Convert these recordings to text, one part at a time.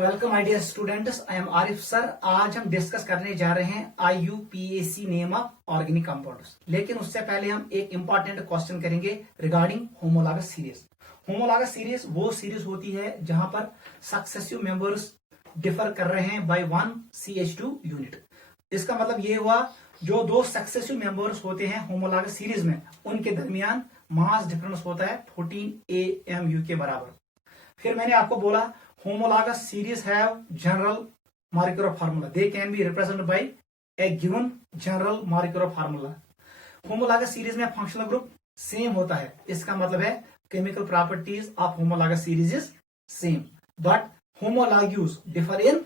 Welcome my dear students, I am Arif sir. आज हम discuss करने जा रहे हैं IUPAC name of organic compounds. लेकिन उससे पहले हम एक इंपॉर्टेंट क्वेश्चन करेंगे regarding homologous series. Homologous series वो सीरीज होती है जहां पर सक्सेसिव मेंबर्स डिफर कर रहे हैं बाय 1 CH2 यूनिट। इसका मतलब ये हुआ जो दो सक्सेसिव मेंबर्स होते हैं होमोलॉगस सीरीज में, उनके दरमियान मास डिफरेंस होता है 14 AMU के बराबर। फिर मैंने आपको बोला homologous series have general molecular formula. They can be represented by a given general molecular formula. homologous series में functional group सेम होता है। इसका मतलब है chemical properties of homologous series is same, but homologues differ in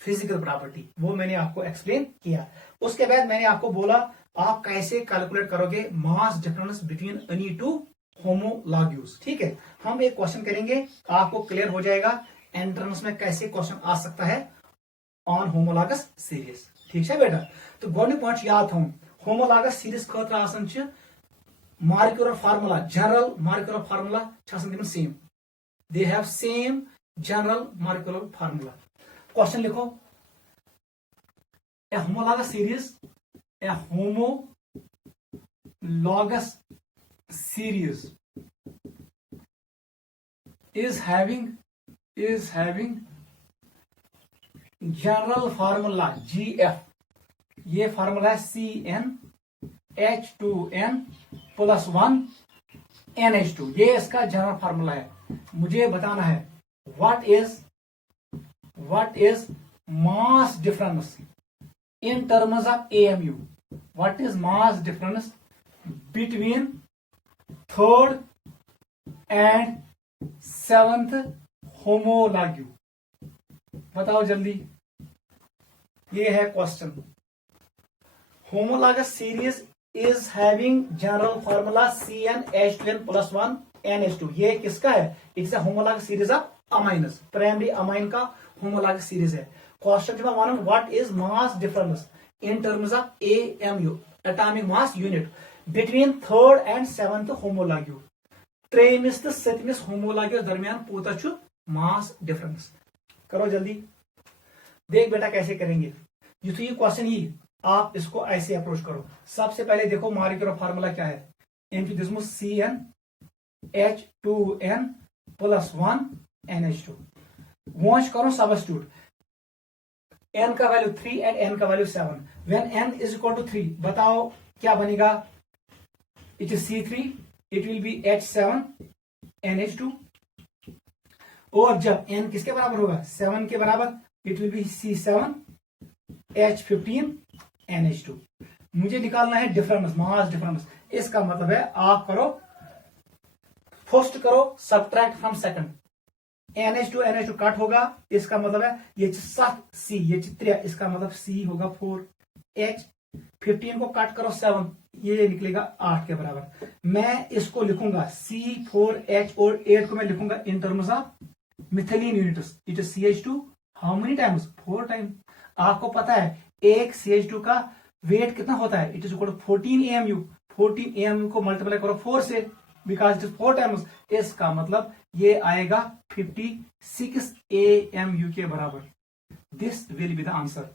physical property. वो मैंने आपको explain किया। उसके बाद मैंने आपको बोला आप कैसे कैलकुलेट करोगे मास डिफरेंस बिटवीन एनी टू होमोलॉग्यूज। ठीक है, हम एक क्वेश्चन करेंगे, आपको क्लियर हो जाएगा एंट्रेंस में कैसे क्वेश्चन आ सकता है ऑन होमोलॉगस सीरीज। ठीक है बेटा, तो गोडनिक पॉइंट याद थो होमोलॉगस सीरीज खतर आसान छ molecular formula, general molecular formula तमन same. They have same general molecular formula. Question लिखो, a homologous series, a homologous series is having general formula GF। ये फार्मूला है CnH2n + 1 NH2। ये इसका जनरल फार्मूला है। मुझे बताना है what is mass difference in terms of AMU। what is mass difference between third and seventh homologue. बताओ जल्दी, ये है question. Homologous series is having general formula CnH2n + 1 NH2। ये किसका है? It's a homologous series of amines, primary amine का homologous series है। Question one, what is mass difference in terms of AMU, atomic mass unit, between third and seventh homologue. त्रेमिस तो सतमिस होमोलॉग्यूस दरमियान पूता छु मास डिफरेंस। करो जल्दी, देख बेटा कैसे करेंगे। युथु ये क्वेश्चन ही आप इसको ऐसे अप्रोच करो। सबसे पहले देखो मॉलिक्यूलर फार्मूला क्या है। इनकी दिसमुस CnH2n + 1 NH2। वॉच करो सब्स्टिट्यूट। n का वैल्यू 3 एंड n का वैल्यू 7। व्हेन n = 3 बताओ क्या बनेगा? It is C3, it will be H7 NH2। और जब n किसके बराबर होगा? 7 के बराबर, it will be C7 H15 NH2। मुझे निकालना है डिफरेंस, मास डिफरेंस। इसका मतलब है आप करो फर्स्ट करो subtract from second. NH2 cut होगा, इसका मतलब है ये 7 C, ये 3, इसका मतलब C होगा 4। H15 को कट करो 7, ये निकलेगा 8 के बराबर। मैं इसको लिखूंगा C4H और 8 को मैं लिखूंगा इन terms of methylene units. It is CH2 how many times? 4 time. आपको पता है एक CH2 का वेट कितना होता है? It is equal to 14 AMU। 14 AMU को मल्टीप्लाई करो 4 से, बिकॉज इट इज 4 टाइम्स। इसका मतलब ये आएगा 56 AMU के बराबर। This will be the answer.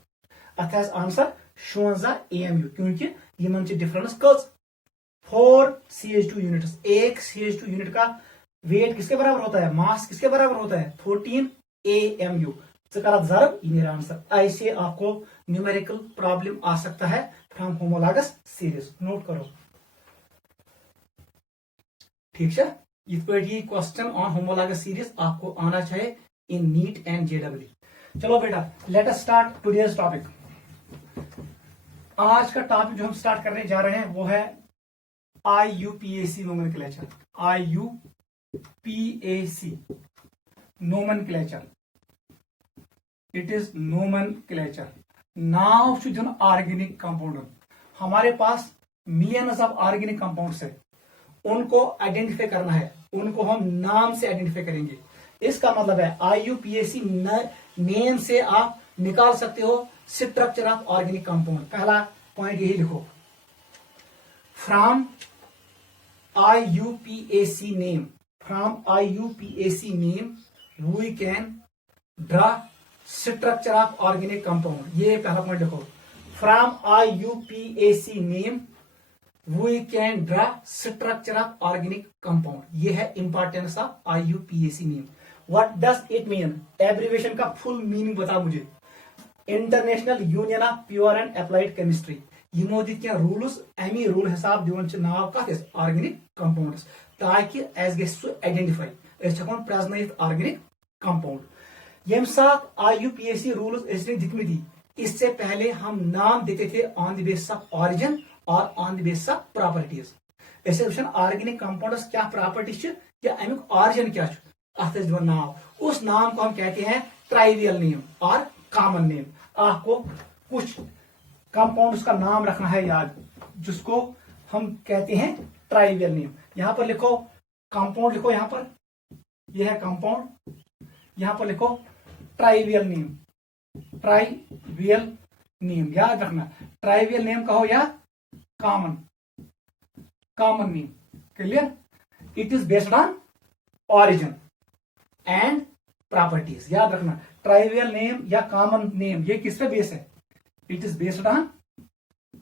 अर्थात आंसर शोजा AMU, क्योंकि ये डिफरेंस कस 4 CH2 यूनिट्स। एक CH2 यूनिट का वेट किसके बराबर होता है? मास किसके बराबर होता है? 14 AMU। जरब, ये मेरा आंसर। ऐसे आपको न्यूमेरिकल प्रॉब्लम आ सकता है फ्रॉम होमोलॉगस सीरीज। नोट करो, ठीक है। इस पर ये क्वेश्चन ऑन होमोलॉगस सीरीज आपको आना चाहिए इन नीट एंड JEE। चलो बेटा, let us start today's topic. आज का टॉपिक जो हम स्टार्ट करने जा रहे हैं वो है IUPAC nomenclature. IUPAC nomenclature, it is nomenclature. नाव दिन ऑर्गेनिक कंपाउंड। हमारे पास मिलियंस ऑफ ऑर्गेनिक कंपाउंड्स है, उनको आइडेंटिफाई करना है, उनको हम नाम से आइडेंटिफाई करेंगे। इसका मतलब है IUPAC नेम से आप निकाल सकते हो स्ट्रक्चर ऑफ ऑर्गेनिक कंपाउंड। पहला पॉइंट यही लिखो, from IUPAC name, we can draw structure of organic compound, ये पहला पॉइंट देखो, from IUPAC name we can draw structure of organic compound, ये है importance of IUPAC name. What does it mean, abbreviation का फुल मीनिंग बता मुझे। International union of pure and applied chemistry, यमो दित क्या रूल्स, अमी रूल हिसाब दिवन नाव कथ ऑर्गेनिक कंपाउंड्स, ताकि एस गि सु आइडेंटिफाई, हेकोन प्रजन ऑर्गेनिक कंपाउंड। यम साथ IUPAC रूल्स दिखमती, इससे पहले हम नाम देते थे on the basis of origin और on the basis of properties. Organic compounds क्या प्रॉपर्टीज या अमुक ऑरिजिन क्या अत नाम, उस नाम को हम कहते हैं ट्राइवियल नेम और कॉमन नेम। आपको कुछ कंपाउंड्स का नाम रखना है याद, जिसको हम कहते हैं ट्राइवियल नेम। यहां पर लिखो कंपाउंड, लिखो यहां पर, यह है कंपाउंड, यहां पर लिखो ट्राइवियल नेम, ट्राइवियल नेम याद रखना। ट्राइवियल नेम कहो या common, common name, clear. It is based on origin and properties, याद रखना। ट्राइवियल नेम या कॉमन नेम ये किस पे बेस है, it is based on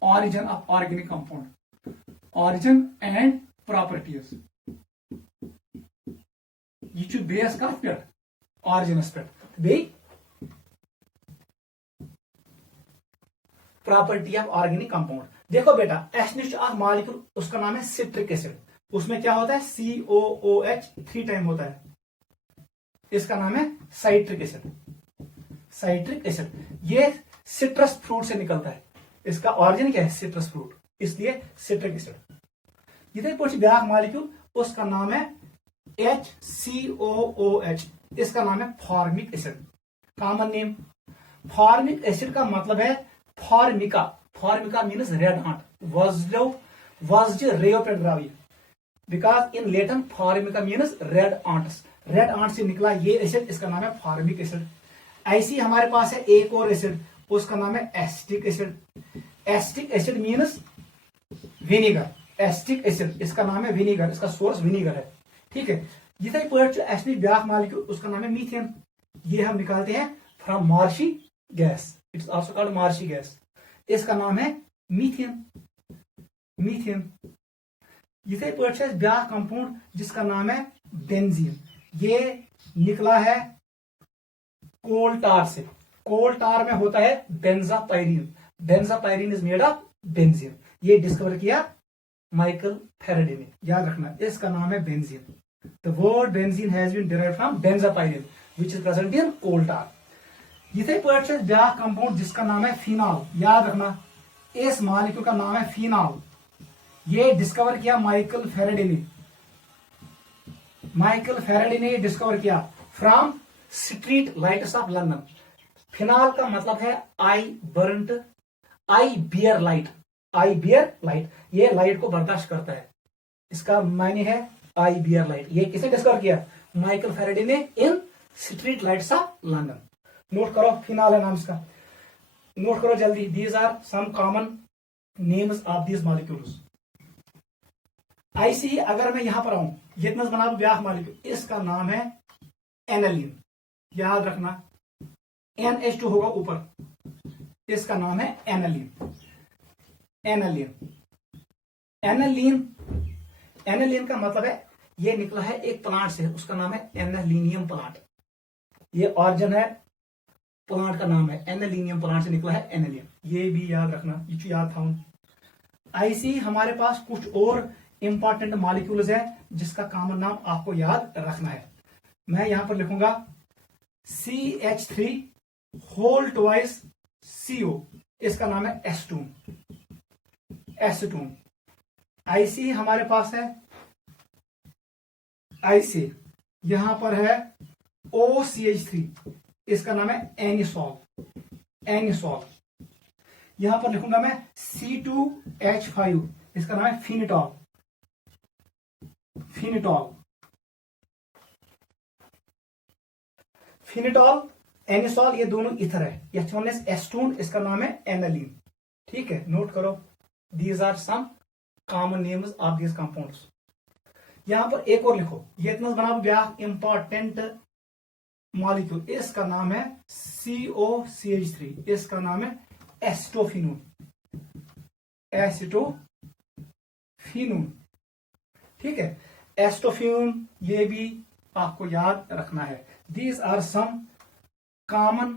origin of organic compound, origin and properties. ये बेस कथ पे, ऑरिजिनस पे, बे प्रॉपर्टी ऑफ ऑर्गेनिक कंपाउंड। देखो बेटा, एस निश मॉलिक्यूल, उसका नाम है सिट्रिक एसिड, उसमें क्या होता है COOH 3 टाइम होता है, इसका नाम है साइट्रिक एसिड, साइट्रिक एसिड। ये सिट्रस फ्रूट से निकलता है, इसका ऑरिजिन क्या है सिट्रस फ्रूट, इसलिए सिट्रिक एसिड। इधर पे ब्याक मॉलिक्यूल, उसका नाम है HCOOH, इसका नाम है formic acid, common name. Formic acid का मतलब है formica, formica means red ant, वज्ज रेयो पे ड्रावी, because in Latin formica means red ants, red ant से निकला ये एसिड, इसका नाम है फॉर्मिक एसिड। ऐसी हमारे पास है एक और एसिड, उसका नाम है acetic acid. Acetic acid means vinegar, acetic acid इसका नाम है विनीगर, इसका सोर्स विनीगर है, ठीक है। इथे पे ब्याक मॉलिक्यूल, उसका नाम है मीथेन, ये हम निकालते हैं from marshy gas, it's also called marshy gas, इसका नाम है मीथेन, मीथेन। इथे पे ब्याक कंपाउंड जिसका नाम है बेंजीन, ये निकला है कोल टार से, कोल टार में होता है benzopyrene, benzopyrene is made of benzene, ये डिस्कवर किया माइकल फैराडे ने, याद रखना इसका नाम है benzene. The word benzene has been derived from benzopyrene which is present in coal tar. इथे पे ब्याक कंपाउंड जिसका नाम है फिनॉल, याद रखना इस मॉलिक्यूल का नाम है फिनॉल, ये डिस्कवर किया माइकल फैराडे ने, माइकल फैराडे ने डिस्कवर किया from street lights of London. Phenol का मतलब है आई बर्ंट, आई बियर लाइट, आई बियर लाइट, ये लाइट को बर्दाश्त करता है, इसका मायने है आई बियर लाइट। ये किसे डिस्कवर किया, माइकल फैराडे ने in street lights of London. Note करो, फिनॉल है नाम इसका, नोट करो जल्दी, these are some common names of these molecules. ऐसे ही अगर मैं यहां पर आऊं, जितना बना ब्याह मॉलिक्यूल, इसका नाम है एनालिन, याद रखना NH2 होगा ऊपर, इसका नाम है एनालिन, एनालिन। एनालिन, एनालिन का मतलब है ये निकला है एक प्लांट से, उसका नाम है एनालिनियम प्लांट, ये ऑरिजिन है प्लांट का नाम है एनालिनियम, प्लांट से निकला है एनालिन, ये भी याद रखना, ये याद था। ऐसे ही हमारे पास कुछ और इंपॉर्टेंट मॉलिक्यूल्स है जिसका कॉमन नाम आपको याद रखना है। मैं यहां पर लिखूंगा CH3 होल ट्वाइस CO, इसका नाम है एस्टून, एस्टून। ऐसे हमारे पास है ऐसे, यहां पर है OCH3, इसका नाम है एनिसॉल, एनिसॉल। यहां पर लिखूंगा मैं C2H5, इसका नाम है फिनिटॉल, फिनिटॉल, फिनिटॉल, एनिसॉल, ये दोनों इथर है, एस्टून, इसका नाम है एनालिन, ठीक है। नोट करो, these are some common names of these compounds. यहां पर एक और लिखो, ये इतना बना ब्याह इंपॉर्टेंट मॉलिक्यूल, इसका नाम है COCH3, इसका नाम है एसिटोफिनोन, एसिटोफिनोन। ठीक है, एसिटोफिनोन ये भी आपको याद रखना है। दीज आर सम कॉमन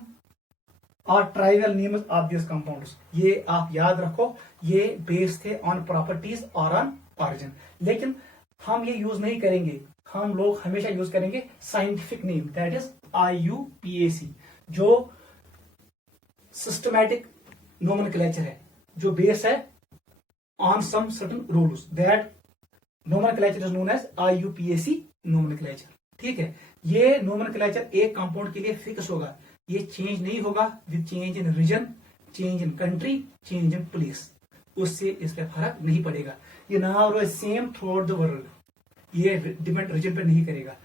और trivial names of this compounds, ये आप याद रखो, ये बेस्ड थे ऑन प्रॉपर्टीज और ऑन ऑरिजिन। लेकिन हम ये यूज नहीं करेंगे, हम लोग हमेशा यूज करेंगे scientific name, that is IUPAC, जो सिस्टमैटिक नोमेनक्लेचर है, जो बेस है on some certain rules, that nomenclature is known as IUPAC nomenclature. ठीक है, ये नोमेनक्लेचर एक कंपाउंड के लिए फिक्स होगा, ये चेंज नहीं होगा with change in region, change in country, change in place, उससे इसका फर्क नहीं पड़ेगा। ये now rose same throughout the world, ये डिपेंड रीजन पर नहीं करेगा।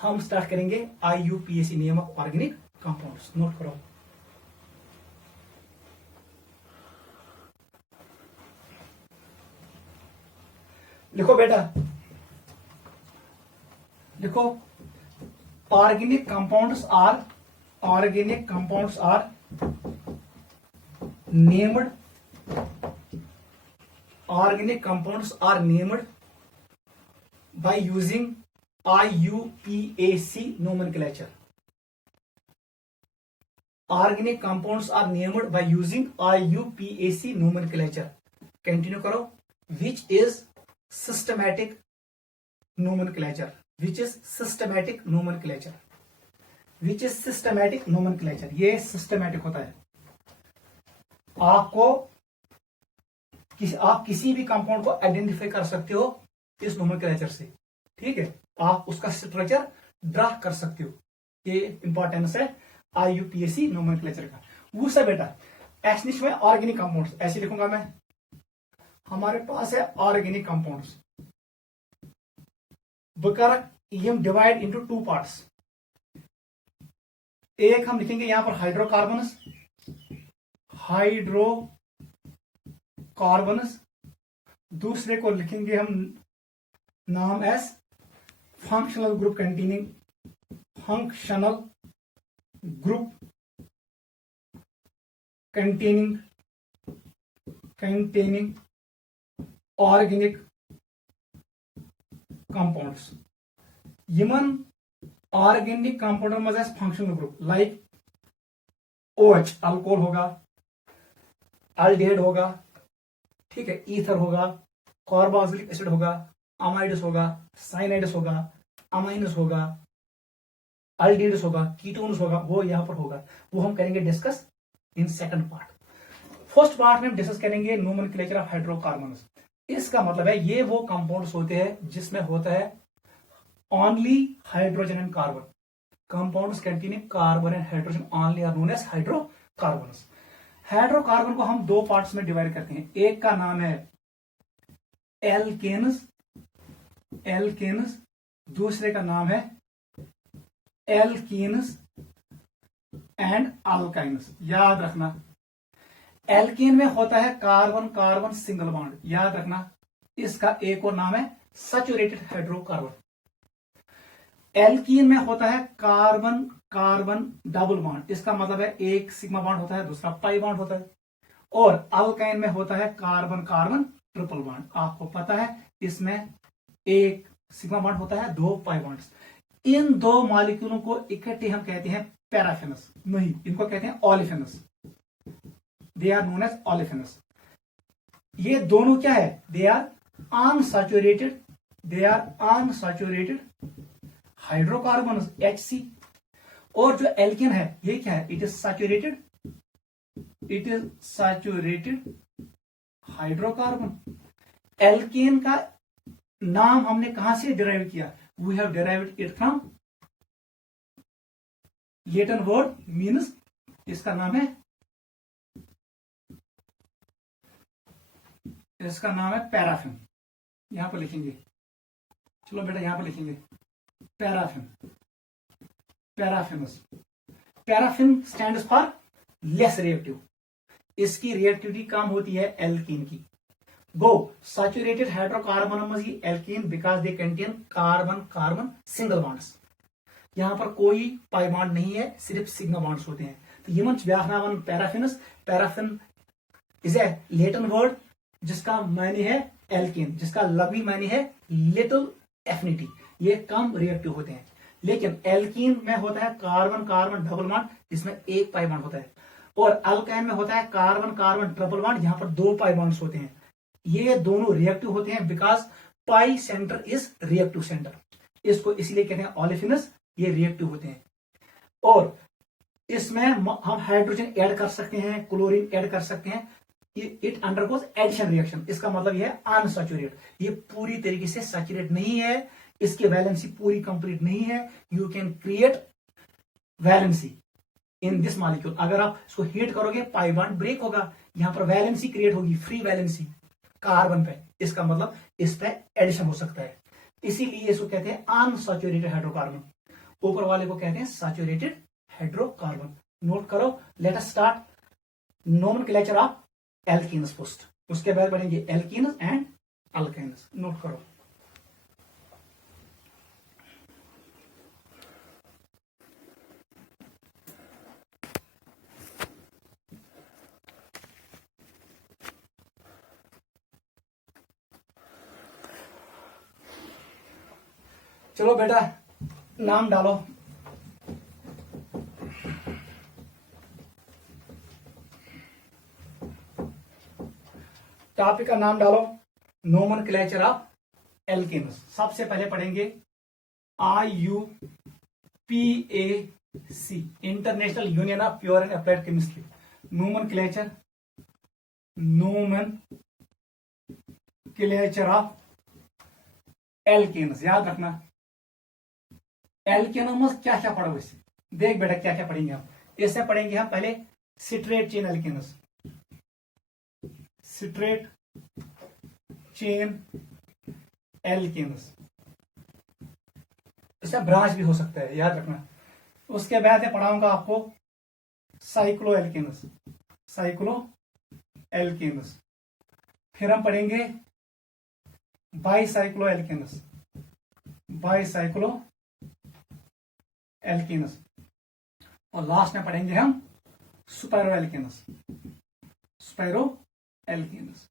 हम स्टार्ट करेंगे IUPAC name of organic compounds, note करो। लिखो बेटा, लिखो, organic compounds are named, organic compounds are named by using IUPAC nomenclature. Organic compounds are named by using IUPAC nomenclature. Continue करो, which is systematic nomenclature, which is systematic nomenclature, which is systematic nomenclature. ये systematic होता है, आपको आप किसी भी compound को identify कर सकते हो इस नोमेनक्लेचर से। ठीक है, आप उसका स्ट्रक्चर ड्रा कर सकते हो, ये इंपॉर्टेंस है IUPAC नोमेनक्लेचर का। वो सब बेटा एस में ऑर्गेनिक कंपाउंड्स, ऐसे लिखूंगा मैं, हमारे पास है ऑर्गेनिक कंपाउंड्स, बकर यम डिवाइड इनटू टू पार्ट्स। एक हम लिखेंगे यहां पर हाइड्रोकार्बन्स, दूसरे को लिखेंगे हम नाम as functional group containing organic compounds. यमन ऑर्गेनिक कंपाउंड मज as functional group like OH alcohol होगा, अल्डेहाइड होगा, ठीक है, ईथर होगा, कार्बोक्सिलिक एसिड होगा, अमाइड्स होगा, साइनाइड्स होगा, अमाइनस होगा, अल्डिहाइड्स होगा, कीटोन्स होगा, वो यहां पर होगा, वो हम करेंगे discuss in second part. First part में हम डिस्कस करेंगे नोमेनक्लेचर ऑफ हाइड्रोकार्बन्स। इसका मतलब है ये वो कंपाउंड्स होते हैं जिसमें होता है only hydrogen and carbon, compounds containing carbon and hydrogen only are known as hydrocarbons. Hydrocarbon को हम दो पार्ट्स में डिवाइड करते हैं, एक का नाम है एल्केन्स, दूसरे का नाम है एल्कीन्स एंड अल्काइन्स। याद रखना, एल्कीन में होता है कार्बन कार्बन सिंगल बॉन्ड, याद रखना, इसका एक और नाम है सैचुरेटेड हाइड्रोकार्बन। एल्कीन में होता है कार्बन कार्बन डबल बॉन्ड, इसका मतलब है एक सिग्मा बॉन्ड होता है, दूसरा पाई बॉन्ड होता है। और अल्काइन में होता है कार्बन कार्बन ट्रिपल बॉन्ड, आपको पता है इसमें एक सिग्मा बॉन्ड होता है, दो पाई बॉन्ड्स। इन दो मॉलिक्यूलों को इकट्ठे हम कहते हैं पैराफिनस, नहीं, इनको कहते हैं olefins, they are known as olefins. ये दोनों क्या है, they are unsaturated hydrocarbon HC। और जो एल्केन है ये क्या है, it is saturated hydrocarbon. Alkane का नाम हमने कहां से डिराइव किया, we have derived it from Latin word means, इसका नाम है पैराफिन। यहां पर लिखेंगे, चलो बेटा यहां पर लिखेंगे paraffins. Paraffin stands for less reactive, इसकी रिएक्टिविटी कम होती है एल्कीन की। गो saturated hydrocarbon alkane because they contain carbon carbon single bonds. यहाँ पर कोई पाई बॉन्ड नहीं है, सिर्फ सिग्मा बॉन्ड्स होते हैं। तो यमन ब्याख नावन paraffins. Paraffin is a Latin word जिसका मायने है एल्केन, जिसका लघवी मायने है लिटिल एफिनिटी। ये कम रिएक्टिव होते हैं। लेकिन एल्कीन में होता है कार्बन कार्बन डबल बॉन्ड, जिसमें एक पाई बॉन्ड होता है, और अल्काइन में होता है कार्बन कार्बन ट्रिपल बॉन्ड, यहाँ पर दो पाई बॉन्ड्स होते हैं। ये दोनों रिएक्टिव होते हैं because pi centre is reactive centre. इसको इसलिए कहते हैं ओलेफिनस, ये रिएक्टिव होते हैं। और इसमें हम हाइड्रोजन ऐड कर सकते हैं, क्लोरीन ऐड कर सकते हैं। इट अंडरगोज एडिशन रिएक्शन, इसका मतलब यह है अनसैचुरेट। ये पूरी तरीके से सैचुरेट नहीं है, इसकी वैलेंसी पूरी कंप्लीट नहीं है। You can create valency in this molecule. अगर आप इसको हीट करोगे पाई बॉन्ड ब्रेक होगा, यहां पर वैलेंसी क्रिएट होगी, फ्री वैलेंसी कार्बन पे। इसका मतलब इस पे एडिशन हो सकता है, इसीलिए इसको कहते हैं अनसैचुरेटेड हाइड्रोकार्बन। ऊपर वाले को कहते हैं सैचुरेटेड हाइड्रोकार्बन। नोट करो, late us start nomenclature of alkenes first, उसके बाद पढ़ेंगे एल्कीन्स एंड अल्काइन्स। नोट करो। चलो बेटा नाम डालो। टॉपिक का नाम डालो, नोमेनक्लेचर ऑफ एल्केन्स। सबसे पहले पढ़ेंगे IUPAC, international union of pure and applied chemistry. Nomenclature of alkanes, याद रखना। एल्केनों में क्या क्या पढ़ो इससे, देख बेटा क्या क्या पढ़ेंगे हम। इससे पढ़ेंगे हम पहले straight chain alkanes, straight chain alkanes, इसका ब्रांच भी हो सकता है, याद रखना। उसके बाद मैं पढ़ाऊंगा आपको साइक्लो एल्केनस, साइक्लो एल्केनस। फिर हम पढ़ेंगे बाईसाइक्लो एल्केनस, बाईसाइक्लो एल्केनस। और लास्ट में पढ़ेंगे हम सुपैरो एल्केनस, सुपैरो एल्केनस।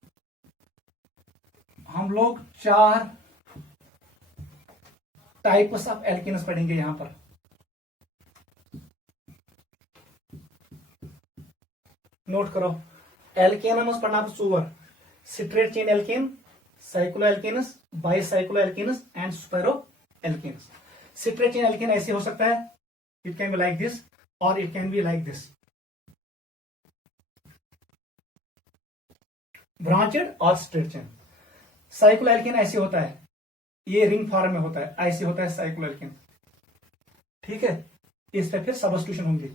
हम लोग 4 टाइप्स ऑफ एल्केनस पढ़ेंगे यहां पर। नोट करो, एल्केनस पढ़ना 4, straight chain alkane, cyclo alkanes, bicyclo alkanes and spiro alkanes. Straight chain alkane ऐसे हो सकता है, it can be like this और it can be like this, branched और स्ट्रेट चेन। साइक्लो एल्केन ऐसे होता है, ये रिंग फॉर्म में होता है, ऐसे होता है साइक्लो एल्केन, ठीक है। इस पे फिर सबस्टिट्यूशन होंगे।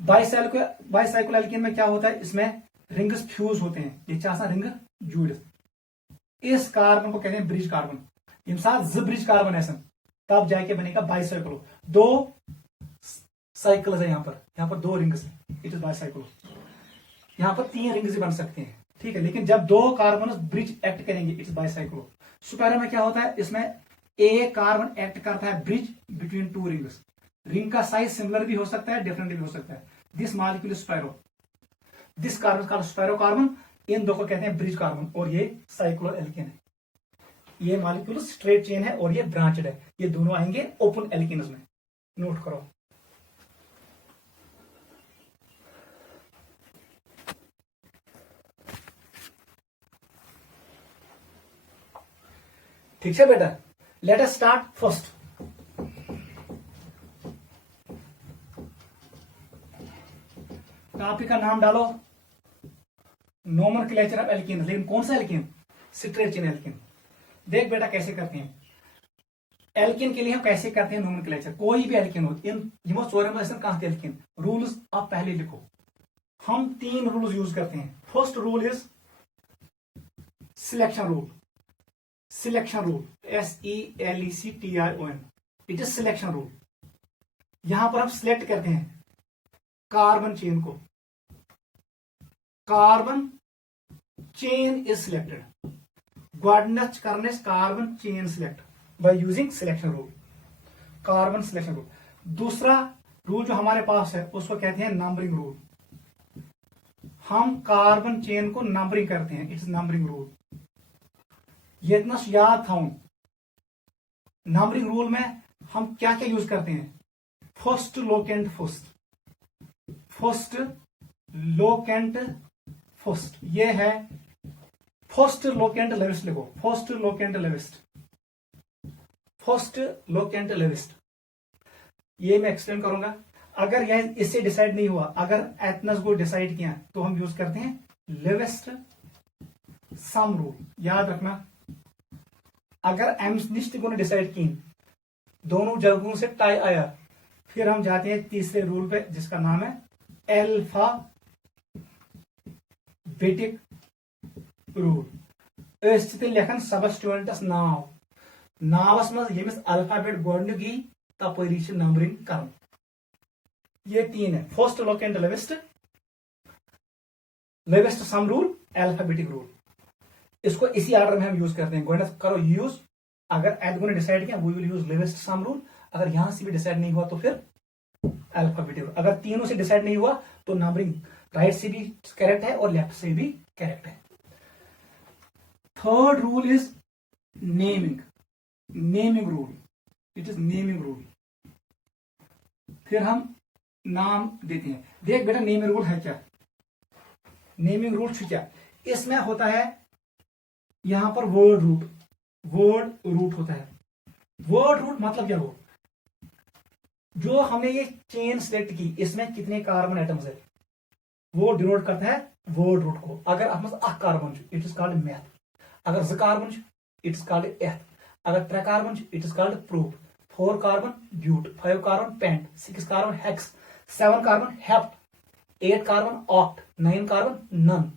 बाईसाइक्लो एल्केन में क्या होता है, इसमें रिंग्स फ्यूज होते हैं, ये 4 रिंग जुड़। इस कार्बन को कहते हैं ब्रिज कार्बन। यम साथ 2 ब्रिज कार्बन ऐसा, तब जाके बनेगा बाईसाइक्लो। 2 साइकिल्स है, यहाँ पर 2 रिंग्स है, इट इज बाईसाइक्लो। यहाँ पर 3 रिंग्स बन सकते हैं, ठीक है। लेकिन जब 2 कार्बन ब्रिज एक्ट करेंगे, इट इज बाईसाइक्लो। सुपैरो में क्या होता है, इसमें एक कार्बन एक्ट करता है ब्रिज बिटवीन 2 रिंग्स। रिंग का साइज सिमिलर भी हो सकता है, डिफरेंट भी हो सकता है। This molecule is spiro, this carbon का सुपैरो कार्बन। इन 2 को कहते हैं ब्रिज कार्बन, और ये साइक्लो एल्केन है। ये मॉलिक्यूल स्ट्रेट चेन है और ये ब्रांचेड है। ये दोनों आएंगे ओपन एल्केन्स में। नोट करो। ठीक है बेटा, let us start first. Topic का नाम डालो, नोमेनक्लेचर ऑफ एल्केन। लेकिन कौन सा एल्केन, स्ट्रेट चेन एल्केन। देख बेटा कैसे करते हैं एल्केन के लिए, हम कैसे करते हैं नोमेनक्लेचर। कोई भी एल्केन हो, इन यमो 4 कहां एल्केन, रूल्स आप पहले लिखो। हम 3 रूल्स यूज करते हैं। First rule is selection rule, selection rule, SELECTION, it is selection rule. यहां पर हम सिलेक्ट करते हैं कार्बन चेन को, कार्बन चेन इज सिलेक्टेड। गोडनेस करने carbon chain select by using selection rule. Carbon selection rule. दूसरा रूल जो हमारे पास है उसको कहते हैं नंबरिंग रूल। हम कार्बन चेन को नंबरिंग करते हैं, इट्स नंबरिंग रूल। ये इतना याद था। नंबरिंग रूल में हम क्या क्या यूज करते हैं? First locant first, first locant first, ये है फर्स्ट लोकेंट लेविस्ट। लिखो फर्स्ट लोकेंट लेविस्ट, फर्स्ट लोकेंट लेविस्ट। ये मैं एक्सप्लेन करूंगा। अगर यह इससे डिसाइड नहीं हुआ, अगर एथनस को डिसाइड किया तो हम यूज करते हैं लेवेस्ट सम रूल। याद रखना, अगर एम्सनिस्ट को डिसाइड की, दोनों जगहों से टाई आया, फिर हम जाते हैं तीसरे रूल पे जिसका नाम है अल्फाबेटिक रूल। लेखन सबस्टिट्यूएंटस नाव, नावस मज यमिस अल्फाबेट गोडनुक यी तपरी नंबरिंग कर। ये तीन है, first locant lowest, lowest sum rule, alphabetic rule. इसको इसी ऑर्डर में हम यूज करते हैं। गोडनेस करो यूज। अगर एडगो ने डिसाइड किया we will use lowest sum rule. अगर यहां से भी डिसाइड नहीं हुआ तो फिर अल्फाबेटिक रूल। अगर तीनों से डिसाइड नहीं हुआ तो नंबरिंग राइट से भी करेक्ट है और लेफ्ट से भी करेक्ट है। Third rule is naming, naming rule, it is naming rule. फिर हम नाम देते हैं। देख बेटा नेमिंग रूल है क्या? नेमिंग रूल क्या? इसमें होता है यहां पर वर्ड रूट, वर्ड रूट होता है। वर्ड रूट मतलब क्या हो? जो हमने ये चेन सेलेक्ट की, इसमें कितने कार्बन एटम्स है वो डिनोट करता है वर्ड रूट को। अगर अथ मज carbon it is called meth, अगर 2 carbon it is called eth, अगर 3 carbon it is called prop, 4 carbon but, 5 carbon pent, 6 carbon hex, 7 carbon hept, 8 carbon oct, 9 carbon non,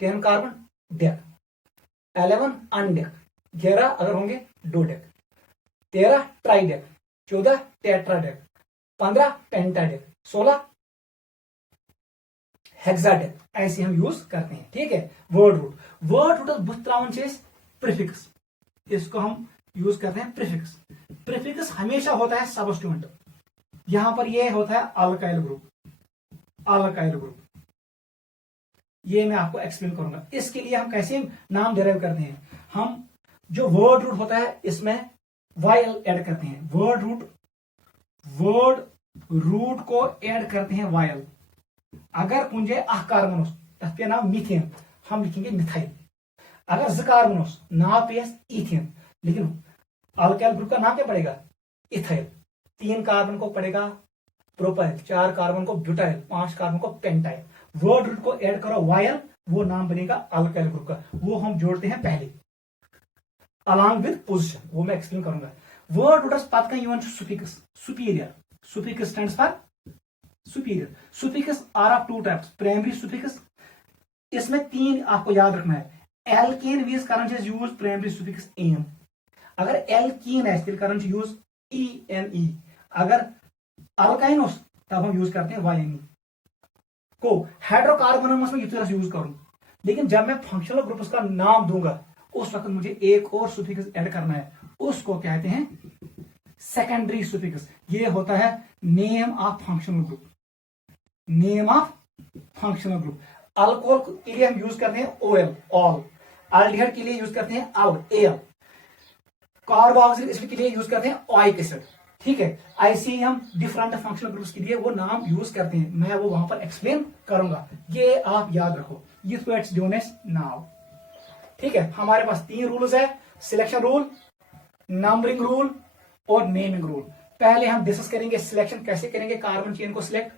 10 carbon dec, 11 undec, 11 अगर होंगे डोडेक, 13 ट्राइडेक, 14 टेट्राडेक, 15 पेंटाडेक, 16 हेक्साडेक। ऐसे हम यूज करते हैं। ठीक है, वर्ड रूट। वर्ड रूट बुथ त्रावन प्रीफिक्स, इसको हम यूज करते हैं प्रीफिक्स। प्रीफिक्स हमेशा होता है सबस्टिट्यूएंट। यहां पर ये होता है अल्काइल ग्रुप, अल्काइल ग्रुप। ये मैं आपको एक्सप्लेन करूंगा। इसके लिए हम कैसे नाम डिराइव करते हैं? हम जो वर्ड रूट होता है इसमें वायल ऐड करते हैं। वर्ड रूट को ऐड करते हैं वायल। अगर मुझे कार्बन पे नाम मिथेन, हम लिखेंगे मिथाइल। अगर 2 कार्बन नाम पे इथेन, लेकिन अल्काइल ग्रुप का नाम क्या पड़ेगा? इथाइल। 3 कार्बन को पड़ेगा प्रोपाइल, 4 कार्बन को ब्यूटाइल, 5 कार्बन को पेंटाइल। वर्ड रूट को ऐड करो वायल, वो नाम बनेगा अल्काइल ग्रुप का। वो हम जोड़ते हैं पहले अलॉन्ग विद पोजीशन, वो मैं एक्सप्लेन करूंगा। वर्ड रूट पत कन suffix, superior, suffix stands for superior. Suffix are of 2 types, primary suffix, इसमें 3 आपको याद रखना है। Alkane we can use primary suffix ane, अगर एल्कीन है तेल करन यूज ENE, अगर अल्काइन तब हम यूज करते हैं YNE को। हाइड्रोकार्बन में ये यूज करूं, लेकिन जब मैं फंक्शनल ग्रुप का नाम दूंगा उस वक्त मुझे एक और सुफिक्स ऐड करना है, उसको कहते हैं सेकेंडरी सुफिक्स। ये होता है name of functional group, name of functional group. Alcohol के लिए हम यूज करते हैं OL, ऑल। एल्डिहाइड के लिए यूज करते हैं AL। कार्बोक्सिलिक एसिड के लिए यूज करते हैं ओइक एसिड। ठीक है, ऐसे ही हम डिफरेंट फंक्शनल ग्रुप्स के लिए वो नाम यूज करते हैं। मैं वो वहां पर एक्सप्लेन करूंगा, ये आप याद रखो। It's known as now. ठीक है, हमारे पास 3 रूल्स है, सिलेक्शन रूल, नंबरिंग रूल और नेमिंग रूल। पहले हम डिस्कस करेंगे सिलेक्शन कैसे करेंगे कार्बन चेन को सिलेक्ट,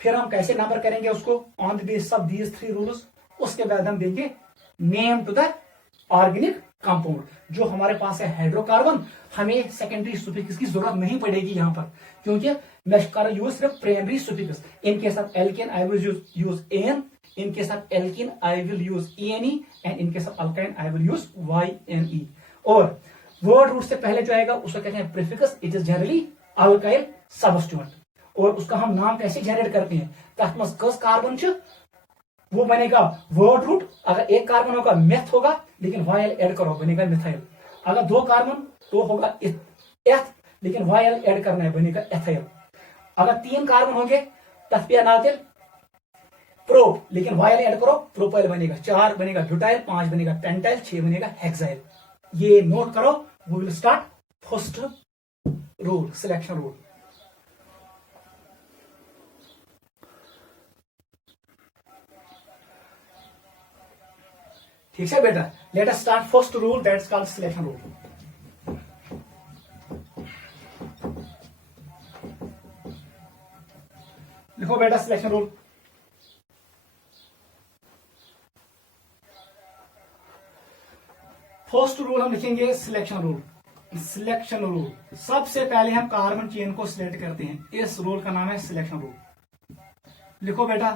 फिर हम कैसे नंबर करेंगे उसको on the basis of these 3 rules. उसके बाद हम देंगे name to the organic compound. जो हमारे पास है हाइड्रोकार्बन, हमें सेकेंडरी सुफिक्स की जरूरत नहीं पड़ेगी यहां पर, क्योंकि मैं कर यूज सिर्फ प्राइमरी सुफिक्स। इनके साथ alkane I will use ane, इनके साथ alkene I will use ENE and इनके साथ alkyne I will use YNE। और वर्ड रूट से पहले जो आएगा उसको कहते हैं prefix, it is generally alkyl substituent. और उसका हम नाम कैसे जनरेट करते हैं? तथ मज कस कार्बन वो बनेगा वर्ड रूट। अगर 1 कार्बन होगा मेथ होगा, लेकिन वायल ऐड करो बनेगा मिथाइल। अगर 2 कार्बन तो होगा एथ, लेकिन YL ऐड करना है, बनेगा एथाइल। अगर 3 कार्बन होंगे तब पे नाव तेल प्रोप, लेकिन YL ऐड करो प्रोपाइल बनेगा। 4 बनेगा ब्यूटाइल, 5 बनेगा पेंटाइल, 6 बनेगा हेक्साइल। ये नोट करो। We will start first rule, selection rule. ठीक है बेटा, let us start first rule, that's called selection rule. लिखो बेटा सिलेक्शन रूल। फर्स्ट रूल हम लिखेंगे सिलेक्शन रूल। सिलेक्शन रूल, सबसे पहले हम कार्बन चेन को सिलेक्ट करते हैं, इस रूल का नाम है सिलेक्शन रूल। लिखो बेटा,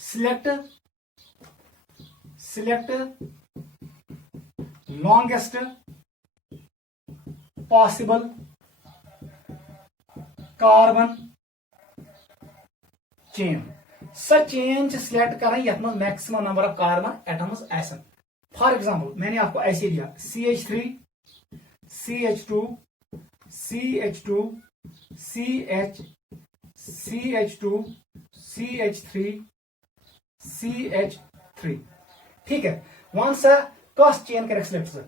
select longest possible carbon chain. Such chain select करें यथ मज maximum number of carbon atoms आसन। फॉर एग्जाम्पल मैंने आपको ऐसे दिया CH3 CH2 CH2 CH CH2 CH3 CH3। ठीक है, वन सर कस चेन करेक्ट सिलेक्ट सर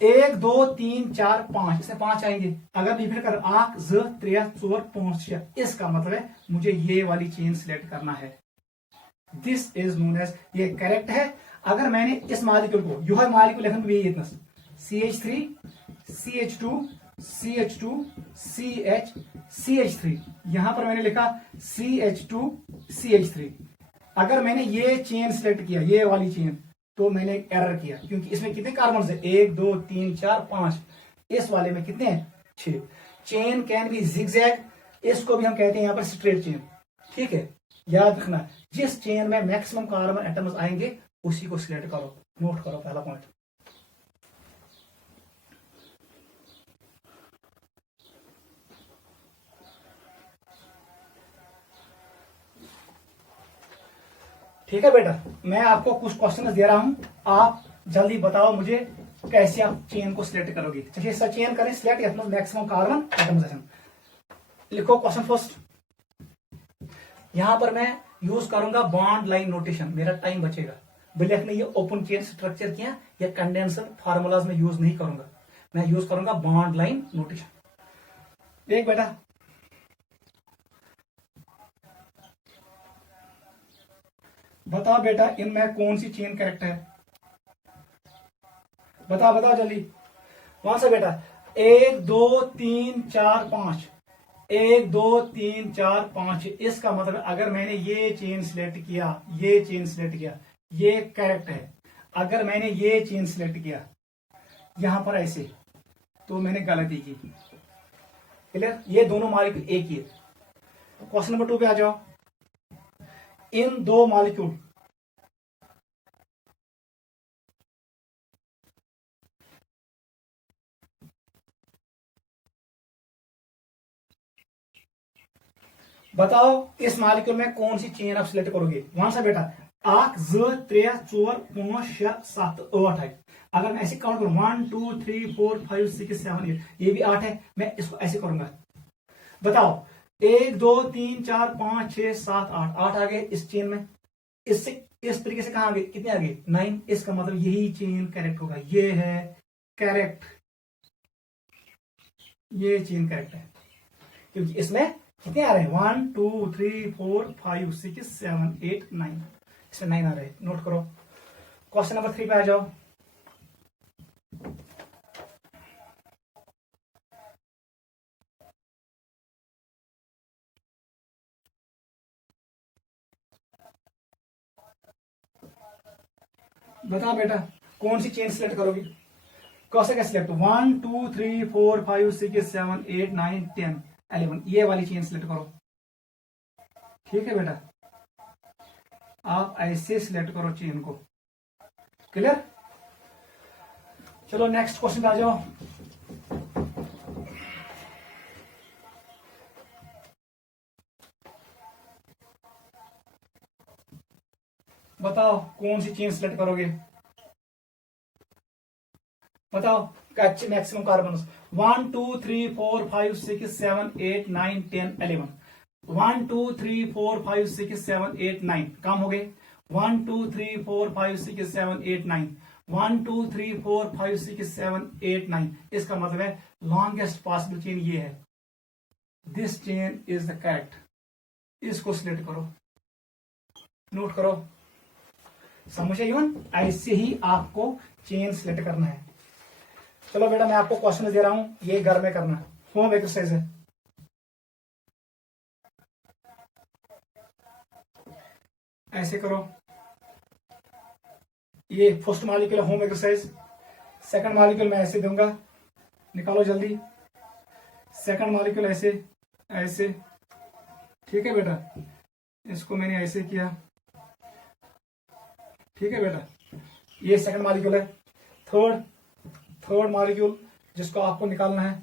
1 2 3 4 5, इसमें 5 आएंगे। अगर डिफाइन कर 1 2 3 4 5 6, इसका मतलब है मुझे ये वाली चेन सिलेक्ट करना है। दिस इज नोन एज, ये करेक्ट है। अगर मैंने इस मालिक्यूल को यह मालिक्यूल लिखा इतना CH3 CH2 CH2 CH CH3, यहां पर मैंने लिखा CH2 CH3। अगर मैंने ये चेन सिलेक्ट किया, ये वाली चेन, तो मैंने एरर किया, क्योंकि इसमें कितने कार्बन है 1 2 3 4 5, इस वाले में कितने हैं 6। चेन कैन बी जिगजैग, इसको भी हम कहते हैं यहां पर स्ट्रेट चेन। ठीक है, याद रखना, जिस चेन में मैक्सिमम कार्बन एटम्स आएंगे उसी को सिलेक्ट करो। नोट करो पहला पॉइंट। ठीक है बेटा, मैं आपको कुछ क्वेश्चन दे रहा हूं, आप जल्दी बताओ मुझे कैसे आप चेन को सिलेक्ट करोगे। चलिए सर चेन करें सिलेक्ट मैक्सिमम कार्बन एटम्स। लिखो क्वेश्चन फर्स्ट। यहां पर मैं यूज करूंगा बॉन्ड लाइन नोटेशन, मेरा टाइम बचेगा। ब्लैक ने ये ओपन चेन स्ट्रक्चर किया, या कंडेंसर फार्मूलाज में यूज नहीं करूंगा, मैं यूज करूंगा बॉन्ड लाइन नोटेशन। देख बेटा, बताओ बेटा इनमें कौन सी चेन करेक्ट है, बताओ बताओ जल्दी। कौन सा बेटा 1 2 3 4 5, 1 2 3 4 5, इसका मतलब अगर मैंने ये चेन सिलेक्ट किया, ये चेन सिलेक्ट किया, ये करेक्ट है। अगर मैंने ये चेन सिलेक्ट किया यहां पर ऐसे, तो मैंने गलती की। क्लियर, ये दोनों मॉलिक्यूल एक ही है। क्वेश्चन नंबर 2 पे आ जाओ। इन दो मॉलिक्यूल बताओ इस मॉलिक्यूल में कौन सी चेन आप सिलेक्ट करोगे। वहां से बेटा 1 2 3 4 5 6 7 8 है। अगर मैं ऐसे काउंट करूं 1 2 3 4 5 6 7 8, ये भी 8 है, मैं इसको ऐसे करूंगा। बताओ 1 2 3 4 5 6 7 8, 8 आ गए इस चेन में। इससे इस तरीके से कहां आ गए, कितने आ गए 9। इसका मतलब यही चेन करेक्ट होगा, ये है करेक्ट, ये चेन करेक्ट है, क्योंकि इसमें कितने आ रहे हैं 1 2 3 4 5 6 7 8 9, इसमें 9 आ रहे हैं। नोट करो। क्वेश्चन नंबर 3 पे आ जाओ। बताओ बेटा कौन सी चेन सिलेक्ट करोगे। कैसे का सिलेक्ट 1 2 3 4 5 6 7 8 9 10 11, ये वाली चेन सिलेक्ट करो। ठीक है बेटा, आप ऐसे सिलेक्ट करो चेन को। क्लियर, चलो नेक्स्ट क्वेश्चन पे आ जाओ। बताओ कौन सी चेन सिलेक्ट करोगे। बताओ मैक्सिमम कार्बन 1 2 3 4 5 6 7 8 9 10 11 1 2 3 4 5 6 7 8 9 काम हो गए 1 2 3 4 5 6 7 8 9 1 2 3 4 5 6 7 8 9 इसका मतलब है लॉन्गेस्ट पॉसिबल चेन ये है this chain is the correct इसको सिलेक्ट करो नोट करो समझ इवन ऐसे ही आपको चेन सिलेक्ट करना है चलो बेटा मैं आपको क्वेश्चन दे रहा हूं ये घर में करना होम एक्सरसाइज है ऐसे करो ये first molecule home exercise second molecule मैं ऐसे दूंगा निकालो जल्दी सेकंड मॉलिक्यूल ऐसे ऐसे ठीक है बेटा इसको मैंने ऐसे किया ठीक है बेटा ये सेकंड मॉलिक्यूल है थर्ड मॉलिक्यूल जिसको आपको निकालना है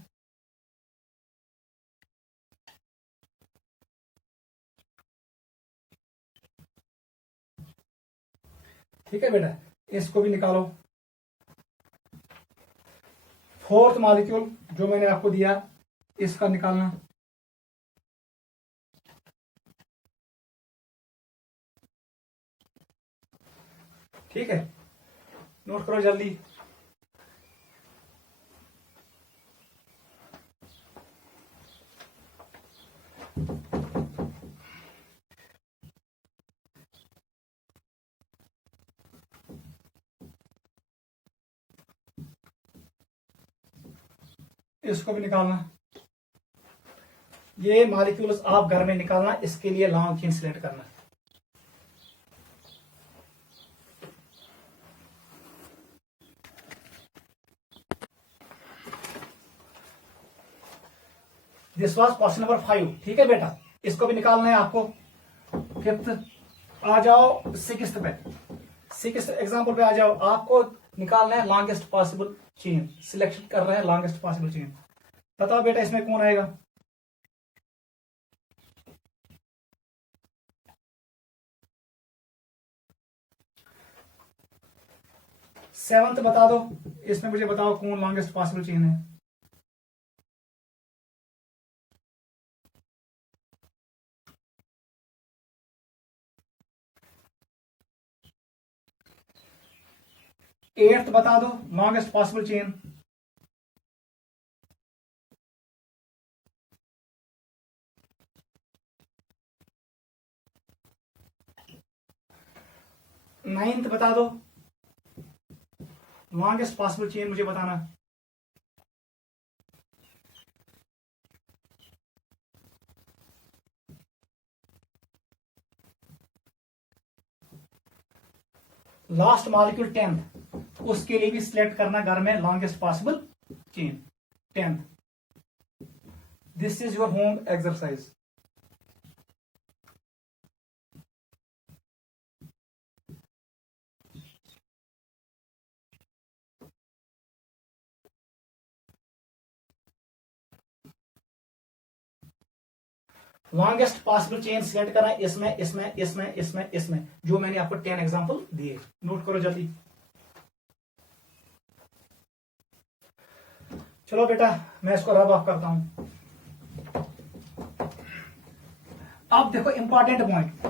ठीक है बेटा इसको भी निकालो फोर्थ मॉलिक्यूल जो मैंने आपको दिया इसका निकालना ठीक है नोट करो जल्दी इसको भी निकालना ये मॉलिक्यूल्स आप घर में निकालना इसके लिए लॉन्ग चेन सिलेक्ट करना दिस वाज क्वेश्चन नंबर 5 ठीक है बेटा इसको भी निकालना है आपको फिफ्थ आ जाओ सिक्स्थ पे सिक्स्थ एग्जांपल पे आ जाओ आपको निकालना है लॉन्गेस्ट पॉसिबल चेन सिलेक्शन कर रहे हैं लॉन्गेस्ट पॉसिबल चेन बताओ बेटा इसमें कौन आएगा सेवंथ बता दो इसमें मुझे बताओ कौन लॉन्गेस्ट पॉसिबल चेन है एट्थ बता दो लॉन्गेस्ट पॉसिबल चेन नाइन्थ बता दो लॉन्गेस्ट पॉसिबल चेन मुझे बताना लास्ट मॉलिक्यूल 10th उसके लिए भी सिलेक्ट करना घर में longest possible chain 10th this is your home exercise longest possible chain select करना इसमें इसमें इसमें इसमें इसमें जो मैंने आपको 10 एग्जांपल दिए नोट करो जल्दी चलो बेटा मैं इसको रब ऑफ करता हूं अब देखो इंपॉर्टेंट पॉइंट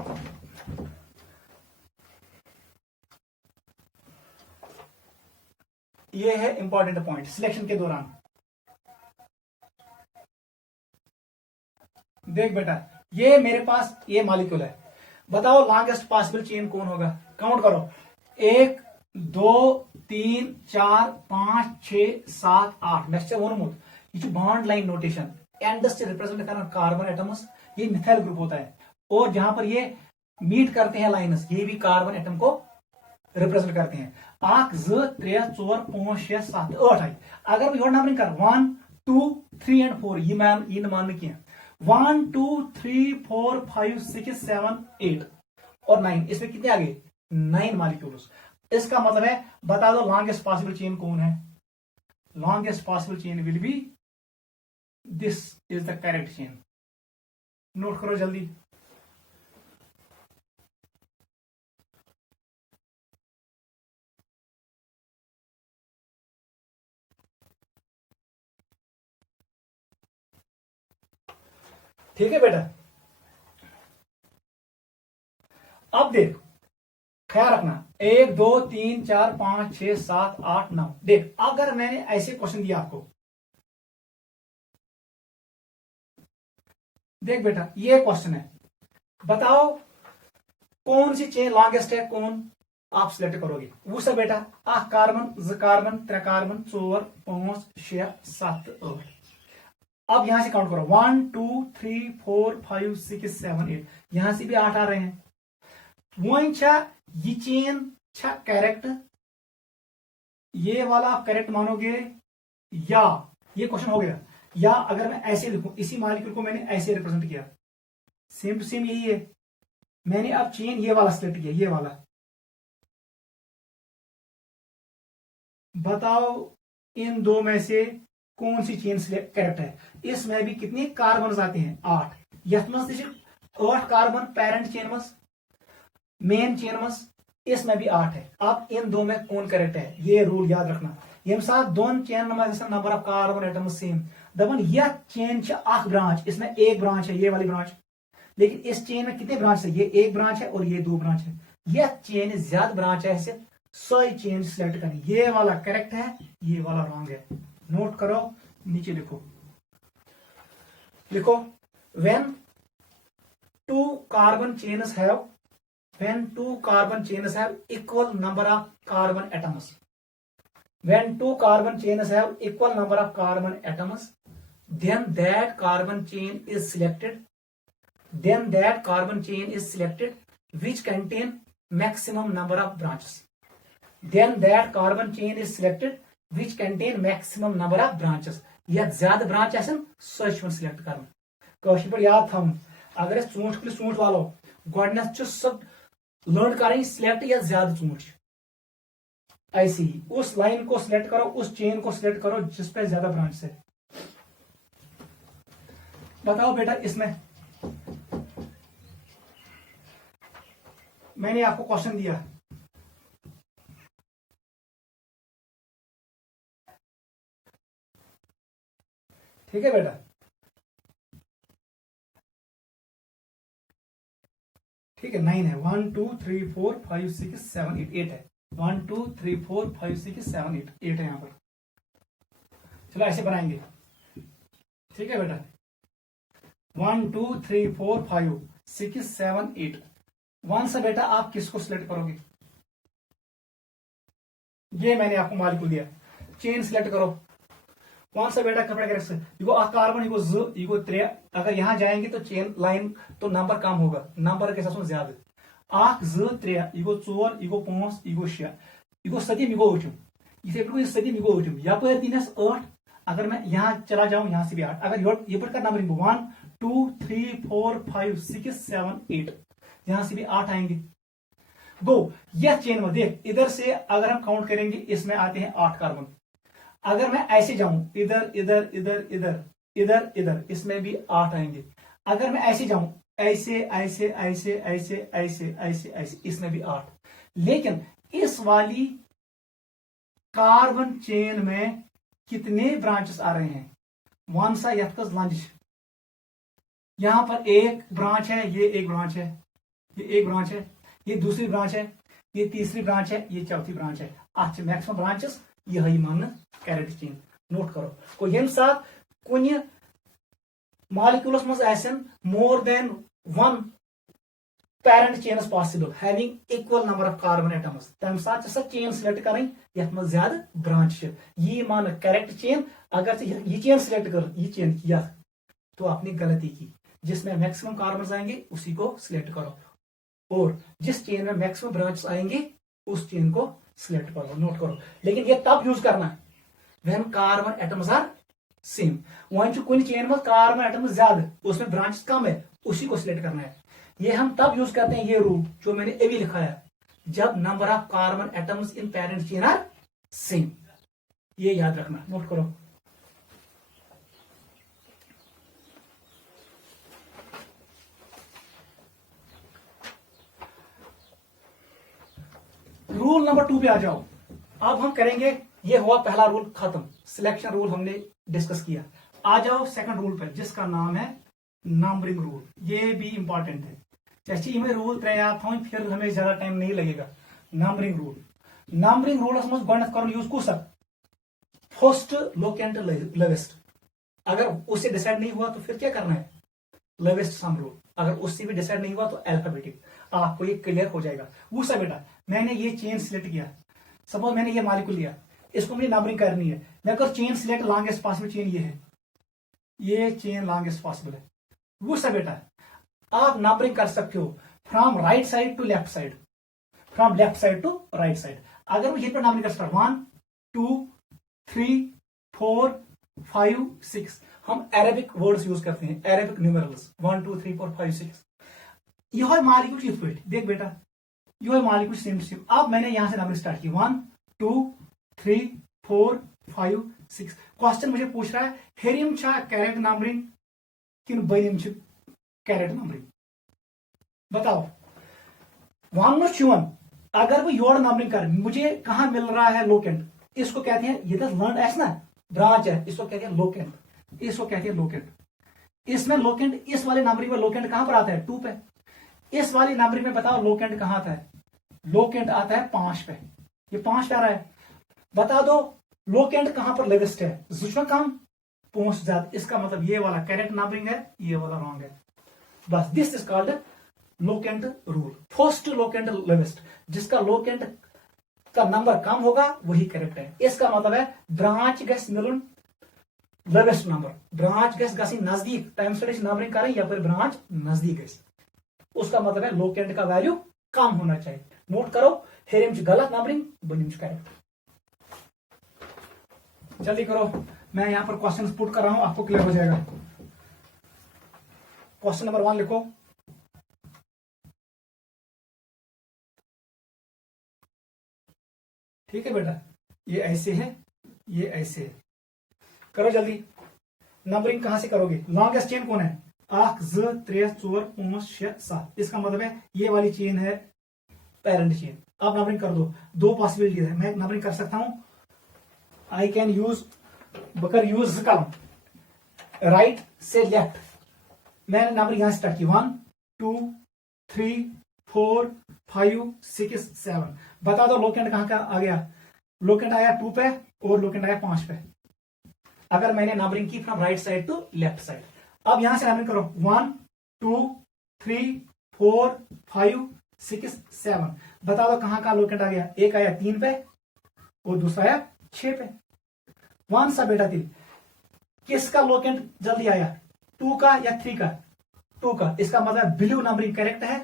ये है इंपॉर्टेंट पॉइंट सिलेक्शन के दौरान देख बेटा ये मेरे पास ये मॉलिक्यूल है बताओ लॉन्गेस्ट पॉसिबल चेन कौन होगा काउंट करो 1 2 3 4 5 6 7 8 मे वोनमुत ये बॉन्ड लाइन नोटेशन एंडस से रिप्रेजेंट करना कार्बन एटम्स ये मिथाइल ग्रुप होता है और जहां पर ये मीट करते हैं लाइनस ये भी कार्बन एटम को रिप्रेजेंट करते हैं 1 2 3 4 5 6 7 8 आई अगर मैं नंबरिंग कर 1 2 3 एंड 4 ये मान किया 1 2 3 4 5 6 7 8 और 9 इसमें कितने आ गए 9 मॉलिक्यूल्स इसका मतलब है बता दो लॉन्गेस्ट पॉसिबल चेन कौन है longest possible chain will be this is the correct chain note करो जल्दी ठीक है बेटा। अब देख, ख्याल रखना, 1 2 3 4 5 6 7 8 9। देख, अगर मैंने ऐसे क्वेश्चन दिया आपको, देख बेटा ये क्वेश्चन है, बताओ कौन सी चेन लॉन्गेस्ट है, कौन आप सिलेक्ट करोगे। वो सब बेटा, अख कार्बन, 2 कार्बन, 3 कार्बन, 4 5 6 7 8। अब यहां से काउंट करो, 1 2 3 4 5 6 7 8, यहां से भी 8 आ रहे हैं। वन ये चेन करेक्ट, ये वाला आप करेक्ट मानोगे, या ये क्वेश्चन हो गया, या अगर मैं ऐसे लिखूं, इसी मॉलिक्यूल को मैंने ऐसे रिप्रेजेंट किया, सेम टू सेम यही है। मैंने अब चेन ये वाला सिलेक्ट किया, ये वाला, बताओ इन दो में से कौन सी चेन करेक्ट है। इसमें भी कितने कार्बन आते हैं, 8। यथ मज 8 कार्बन पेरेंट चेन मज, मेन चेन मज, इसमें भी 8 है। अब इन दो में कौन करेक्ट है, ये रूल याद रखना। ये साथ दोन chain number of carbon atoms same, दबन यह चेन ब्रांच, इसमें एक ब्रांच है, ये वाली ब्रांच, लेकिन इस चेन में कितने ब्रांच है, ये एक ब्रांच है और ये 2 ब्रांच है। यह चेन ज्यादा ब्रांच है, ऐसे 100 चेन सिलेक्ट करनी, ये वाला करेक्ट है, ये वाला रॉन्ग है। नोट करो, नीचे लिखो, लिखो when 2 carbon chains have, when 2 carbon chains have equal number of carbon atoms, when 2 carbon chains have equal number of carbon atoms, then that carbon chain is selected, which contain maximum number of branches, then that carbon chain is selected which contain maximum number of branches। यह ज्यादा branch आसन सो select कर, कौशिक पर याद थम, अगर ूंठ वालो गोडनेथ सब लर्न करें सिलेक्ट या ज्यादा चूंट, ऐसे ही उस लाइन को सिलेक्ट करो, उस चेन को सिलेक्ट करो जिस पे ज्यादा ब्रांच है। बताओ बेटा, इसमें मैंने आपको क्वेश्चन दिया, ठीक है बेटा, ठीक है, 9 है, 1 2 3 4 5 6 7 8, 8 है, 1 2 3 4 5 6 7 8, 8 है यहां पर। चलो ऐसे बनाएंगे, ठीक है बेटा, 1 2 3 4 5 6 7 8। 1 से बेटा आप किसको सिलेक्ट करोगे, ये मैंने आपको मॉलिक्यूल दिया, चेन सिलेक्ट करो। 1 से बेटा कपड़े करेक्ट, इगो कार्बन, इगो 2, इगो 3, अगर यहां जाएंगे तो चेन लाइन तो नंबर कम होगा, नंबर के साथ ज्यादा। 1 2 3, इगो 4, इगो 5, इगो 6, इगो 7, इगो 8, इसे 7, इगो 8, यपर दिनस 8। अगर मैं यहां चला जाऊं, यहां से भी 8, अगर ये पर का नंबर 1 2 3 4 5 6 7 8, यहां से भी 8 आएंगे। गो यह चेन में देख, इधर से अगर हम काउंट करेंगे, इसमें आते हैं 8 कार्बन। अगर मैं ऐसे जाऊं, इधर इधर इधर इधर इधर इधर, इसमें भी 8 आएंगे। अगर मैं ऐसे जाऊं, ऐसे ऐसे ऐसे ऐसे ऐसे ऐसे ऐसे, इसमें भी 8। लेकिन इस वाली कार्बन चेन में कितने ब्रांचेस आ रहे हैं, वन सा यथकस लंज, यहां पर एक ब्रांच है, ये एक ब्रांच है, ये एक ब्रांच है, ये दूसरी ब्रांच है, ये तीसरी ब्रांच है, ये चौथी ब्रांच है। अच्छा, मैक्सिमम ब्रांचेस यही मान करेक्ट चेन। नोट करो, को यम साथ कुन मॉलिक्यूलस मज आसन more than 1 parent chain possible having equal number of carbon atoms, तम साथ सा चेन सिलेक्ट करें यथ मज ज्यादा ब्रांच है, ये मान करेक्ट चेन। अगर ये चेन सिलेक्ट कर, ये चेन किया तो आपने गलती की, जिसमें मैक्सिमम कार्बन आएंगे उसी को सिलेक्ट करो, और जिस चेन में मैक्सिमम ब्रांच आएंगे उस चेन को सिलेक्ट करो। नोट करो, लेकिन ये तब यूज करना when carbon atoms are same. वहीं कुछ चेन में कार्बन एटम्स ज्यादा, उसमें ब्रांचेस कम है, उसी को सिलेक्ट करना है। ये हम तब यूज करते हैं, ये रूल जो मैंने अभी लिखा है, जब number of carbon atoms in parent chain are same. ये याद रखना, नोट करो। रूल नंबर 2 पे आ जाओ। अब हम करेंगे, ये हुआ पहला रूल खत्म, सिलेक्शन रूल हमने डिस्कस किया। आ जाओ सेकंड रूल पे, जिसका नाम है नंबरिंग रूल, ये भी इंपॉर्टेंट है। चाहे हमें रूल त्रे याद थो फिर हमें ज्यादा टाइम नहीं लगेगा। नंबरिंग रूल गोडनथ कर यूज कुस फर्स्ट लोकेंट लोवेस्ट। अगर उससे डिसाइड नहीं हुआ तो फिर क्या करना है, लोवेस्ट सम रूल। अगर उससे भी डिसाइड नहीं हुआ तो अल्फाबेटिक। आपको ये क्लियर हो जाएगा। वो सब बेटा मैंने ये चेन सिलेक्ट किया, सपोज मैंने ये मालिक्यूल लिया, इसको मुझे नंबरिंग करनी है। मैं अगर chain select longest possible chain ये है, ये चेन लॉन्गेस्ट पॉसिबल है। वो सब बेटा आप नंबरिंग कर सकते हो from right side to left side, from left side to right side. अगर मैं ये पर नंबरिंग कर सकता हूं 1 2 3 4 5 6, हम अरेबिक वर्ड्स यूज करते हैं, अरेबिक न्यूमेरल्स 1 2 3 4 5 6। यह मालिक्यूल चित पे देख बेटा, यह मालिक्यूल सेम सेम। अब मैंने यहां से नंबरिंग स्टार्ट की 1 2 3 4 5 6। क्वेश्चन मुझे पूछ रहा है हेरिम छा करेक्ट नंबरिंग किन बनिम छ करेक्ट नंबरिंग, बताओ। वन अगर वो योर नंबरिंग कर मुझे कहां मिल रहा है लोकेंट, इसको कहते हैं, ये तो लर्न एस ना ब्रांच है, इसको कहते हैं लोकेंट, इसको कहते हैं लोकेंट। इसमें लोकेंट इस वाले नंबरिंग में लोकेंट कहां पर आता है 2 पे। इस वाली नंबरिंग में बताओ लोकेंट कहां आता है, लोकेंट आता है 5 पे। ये 5 पे आ रहा है, बता दो लोकेंट कहां पर लेवेस्ट है, जुशा कम पहुंच जात। इसका मतलब ये वाला करेक्ट नंबरिंग है, ये वाला रॉन्ग है। बस this is called locant rule. First locant lowest, जिसका लोकेंट का नंबर कम होगा वही करेक्ट है। इसका मतलब है ब्रांच गैस मिलन लेवेस्ट नंबर, ब्रांच गैस गसी नजदीक टाइम स्टडी नंबरिंग करें या फिर ब्रांच नजदीक गैस, उसका मतलब है लोकेंट का वैल्यू कम होना चाहिए। नोट करो हेरिम गलत नंबरिंग बनिम करेक्ट। जल्दी करो, मैं यहां पर क्वेश्चन पुट कर रहा हूं, आपको क्लियर हो जाएगा। क्वेश्चन नंबर 1 लिखो, ठीक है बेटा, ये ऐसे है, ये ऐसे है। करो जल्दी। नंबरिंग कहां से करोगे, लॉन्गेस्ट चेन कौन है, 1 2 3 4 5 6 7। इसका मतलब है ये वाली चेन है पेरेंट चेन। अब नंबरिंग कर दो, दो पॉसिबिलिटी है, मैं नंबरिंग कर सकता हूं। आई कैन यूज बकर यूज कलम राइट से लेफ्ट। मैंने नंबर यहां स्टार्ट की 1 2 3 4 5 6 7। बता दो लोकेंट कहां का आ गया, लोकेंट आया 2 पे और लोकेंट आया 5 पे। अगर मैंने नंबरिंग की from right side to left side. अब यहां से नंबरिंग करो 1 2 3 4 5 6 7। बता दो कहां का लोकेंट आ गया, एक आया 3 पे और दूसरा आया 6 पे। वन सा बेटा दिल, किसका लोकेंट जल्दी आया, 2 का या 3 का, 2 का। इसका मतलब ब्लू नंबरिंग करेक्ट है,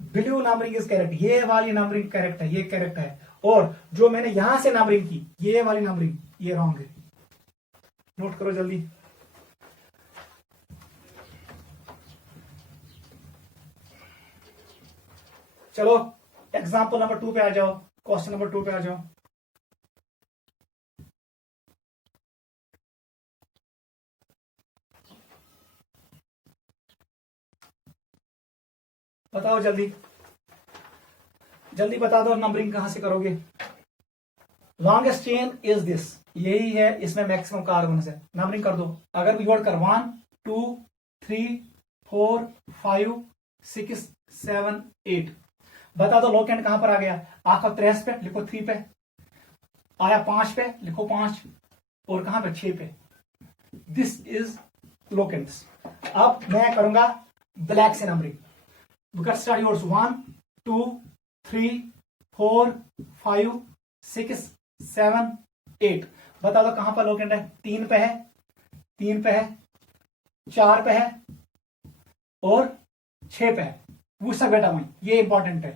ब्लू नंबरिंग इज करेक्ट, ये वाली नंबरिंग करेक्ट है, ये करेक्ट है। और जो मैंने यहां से नंबरिंग की ये वाली नंबरिंग ये रॉन्ग है। नोट करो जल्दी। चलो एग्जाम्पल नंबर 2 पे आ जाओ, क्वेश्चन नंबर 2 पे आ जाओ। बताओ जल्दी, जल्दी बता दो नंबरिंग कहां से करोगे। लॉन्गेस्ट चेन इज दिस, यही है, इसमें मैक्सिमम कार्बन है। नंबरिंग कर दो, अगर जोड़ कर 1 2 3 4 5 6 7 8। बता दो लोकेंट कहां पर आ गया, आखिर 3 पे लिखो 3 पे, आया 5 पे लिखो 5 और कहां पे 6 पे। This is locants. अब मैं करूंगा ब्लैक से नंबरिंग। Because start yours 1 2 3 4 5 6 7 8। बता दो कहां पर लोकेंट है, 3 पे है, 3 पे है, 4 पे है और 6 पे है। वो सब बेटा वही, ये इंपॉर्टेंट है।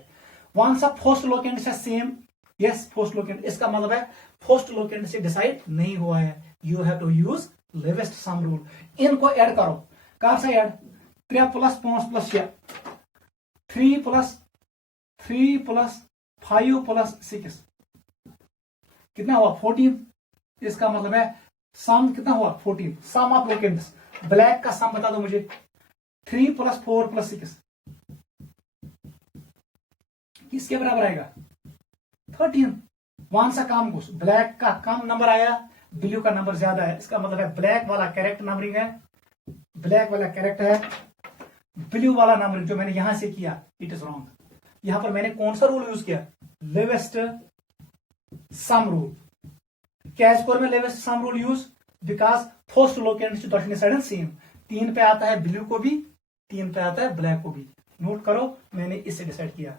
वन सा फर्स्ट लोकेंट से सेम, यस फर्स्ट लोकेंट। इसका मतलब है फर्स्ट लोकेंट से डिसाइड नहीं हुआ है, you have to use lowest sum rule. इनको ऐड करो, कहां से ऐड, 3 + 5 + 6 3 + 3 + 5 + 6 कितना हुआ 14। इसका मतलब है सम कितना हुआ 14। सम ऑफ लोकेंट्स, ब्लैक का सम बता दो मुझे, 3 + 4 + 6 किसके बराबर आएगा 13। वन सा काम कुछ, ब्लैक का कम नंबर आया, ब्लू का नंबर ज्यादा है। इसका मतलब है ब्लैक वाला करेक्ट नंबरिंग है, ब्लैक वाला करेक्ट है, ब्लू वाला नंबरिंग जो मैंने यहां से किया इट इज रॉन्ग। यहां पर मैंने कौन सा रूल यूज किया, लेवेस्ट सम रूल। कैश कोर में lowest sum rule use because first locant दक्षिणी साइड सेम, 3 पे आता है ब्लू को भी, 3 पे आता है ब्लैक को भी। नोट करो मैंने इससे डिसाइड किया।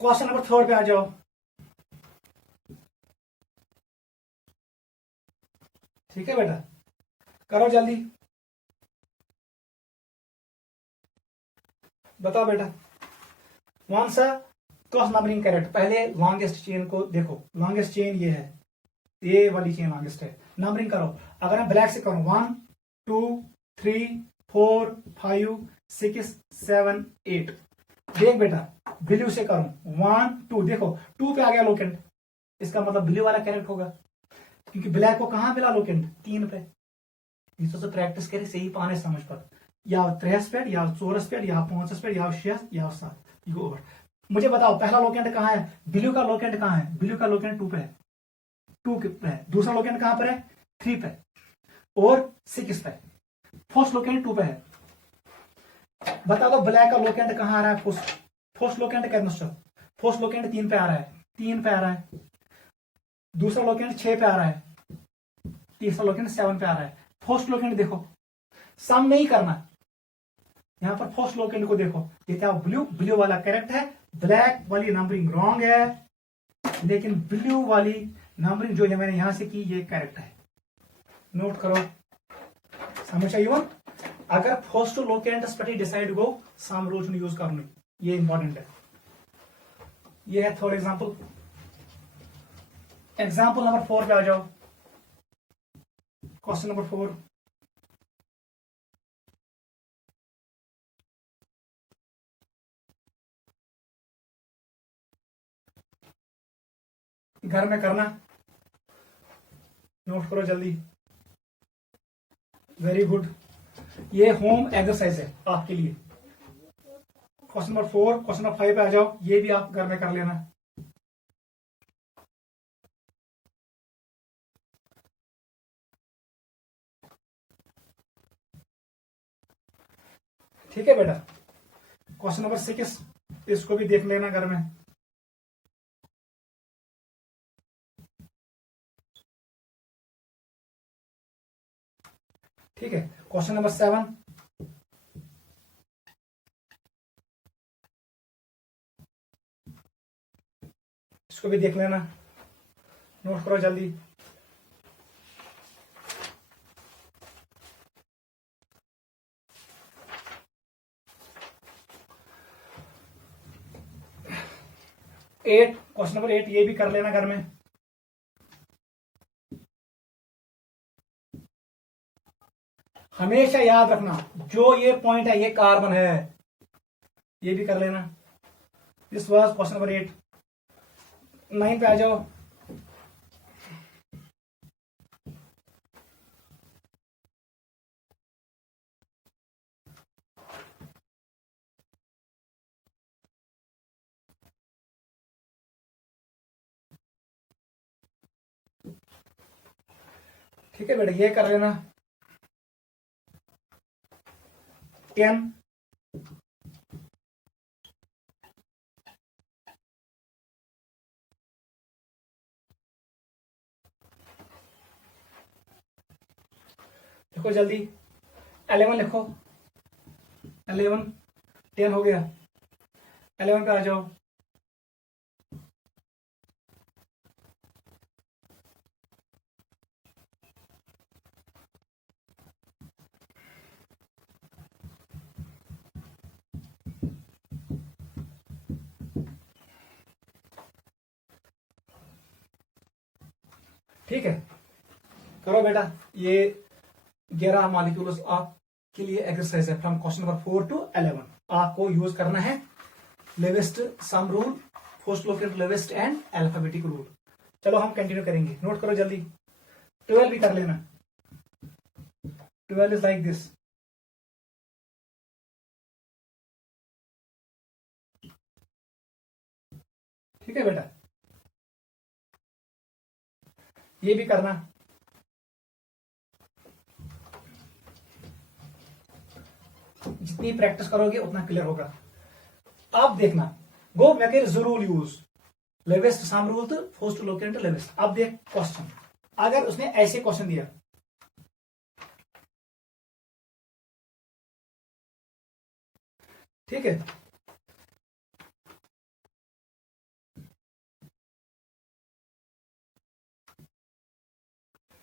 क्वेश्चन नंबर 3 पे आ जाओ। ठीक है बेटा, करो जल्दी, बताओ बेटा कौन सा क्रॉस नंबरिंग करेक्ट। पहले लॉन्गेस्ट चेन को देखो, लॉन्गेस्ट चेन ये है, ये वाली चेन लॉन्गेस्ट है। नंबरिंग करो, अगर मैं ब्लैक से करूं 1 2 3 4 5 6 7 8। देख बेटा ब्लू से करूं 1 2, देखो 2 पे आ गया लोकेंट, इसका मतलब ब्लू वाला करेक्ट होगा, क्योंकि ब्लैक को कहां मिला लोकेंट, 3 पे। तो प्रैक्टिस करे सही पाने समझ पर, या 3 पे या 4 पे या 5 पे या 6 या 7 ओवर। मुझे बताओ पहला लोकेंट कहां है, ब्लू का लोकेंट कहां है, ब्लू का लोकेंट 2 पे है, 2 पे है। दूसरा लोकेंट कहां पर है, 3 पे और 6 पे। फर्स्ट लोकेंट 2 पे है। बता दो ब्लैक का लोकेंट कहां आ रहा है, फर्स्ट लोकेंट कैसे, फर्स्ट लोकेंट 3 पे आ रहा है, 3 पे आ रहा है। दूसरा लोकेंट 6 पे आ रहा है, तीसरा लोकेंट 7 पे आ रहा है। फर्स्ट लोकेंट देखो, सम नहीं करना, यहां पर फर्स्ट लोकेंट को देखो, ये क्या ब्लू, ब्लू वाला करेक्ट है, ब्लैक वाली नंबरिंग रॉन्ग है, लेकिन ब्लू वाली नंबरिंग जो है मैंने यहां से की ये करेक्ट है। नोट करो, समझ आई हो। अगर फर्स्ट लोकेंट स्पटी डिसाइड गो सम रूल्स यूज करने, ये इंपॉर्टेंट है। ये है थर्ड एग्जांपल। एग्जांपल नंबर 4 पे आ जाओ। क्वेश्चन नंबर 4, घर में करना, नोट करो जल्दी, वेरी गुड। ये होम एक्सरसाइज है आपके लिए। क्वेश्चन नंबर 4, क्वेश्चन नंबर 5 पे आ जाओ, ये भी आप घर में कर लेना। ठीक है बेटा, क्वेश्चन नंबर 6 इसको भी देख लेना घर में। ठीक है, क्वेश्चन नंबर 7, इसको भी देख लेना, नोट करो जल्दी। क्वेश्चन नंबर 8 ये भी कर लेना घर में। हमेशा याद रखना जो ये पॉइंट है ये कार्बन है, ये भी कर लेना। This was question number 8। 9 पे आ जाओ। ठीक है बेटा, ये कर लेना। 10 लिखो जल्दी, 11 लिखो, 11 10 हो गया, 11 पे आ जाओ। ठीक है, करो बेटा। ये 11 मॉलिक्यूल्स आपके लिए एक्सरसाइज है फ्रॉम क्वेश्चन नंबर 4 to 11। आपको यूज करना है lowest sum rule, first locant lowest and alphabetic rule. चलो हम कंटिन्यू करेंगे, नोट करो जल्दी। 12 भी कर लेना। 12 इज लाइक दिस। ठीक है बेटा, ये भी करना। जितनी प्रैक्टिस करोगे उतना क्लियर होगा। अब देखना, गो मेक ए जरूर यूज लेवेस्ट सम रूल तो फर्स्ट लोकेट लेवेस्ट। अब देख क्वेश्चन, अगर उसने ऐसे क्वेश्चन दिया, ठीक है,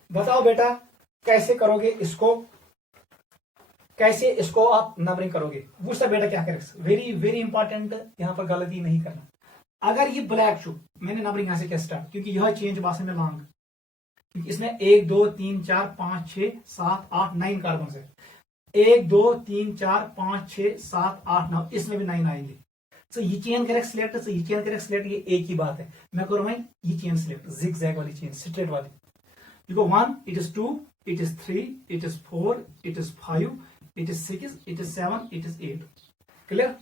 बताओ बेटा कैसे करोगे इसको, कैसे इसको आप नंबरिंग करोगे। वो बेटा क्या करेगा, वेरी वेरी इंपॉर्टेंट, यहां पर गलती नहीं करना। अगर ये ब्लैक शू, मैंने नंबरिंग यहां से क्या स्टार्ट, क्योंकि यह चेंज बासे में लॉन्ग, क्योंकि इसमें 1 2 3 4 5 6 7 8 9 कार्बन है। 1 2 3 4 5 6 7 8 9, इसमें भी 9 आएंगे। तो ये चेन करेक्ट सिलेक्ट, तो ये चेन करेक्ट सिलेक्ट, ये एक ही बात है। मैं करूँ भाई ये चेन सिलेक्ट, जिग जैग वाली चेन, स्ट्रेट वाली। देखो 1 it is 2 it is 3 it is 4 it is 5 it is 6 it is 7 it is 8, clear.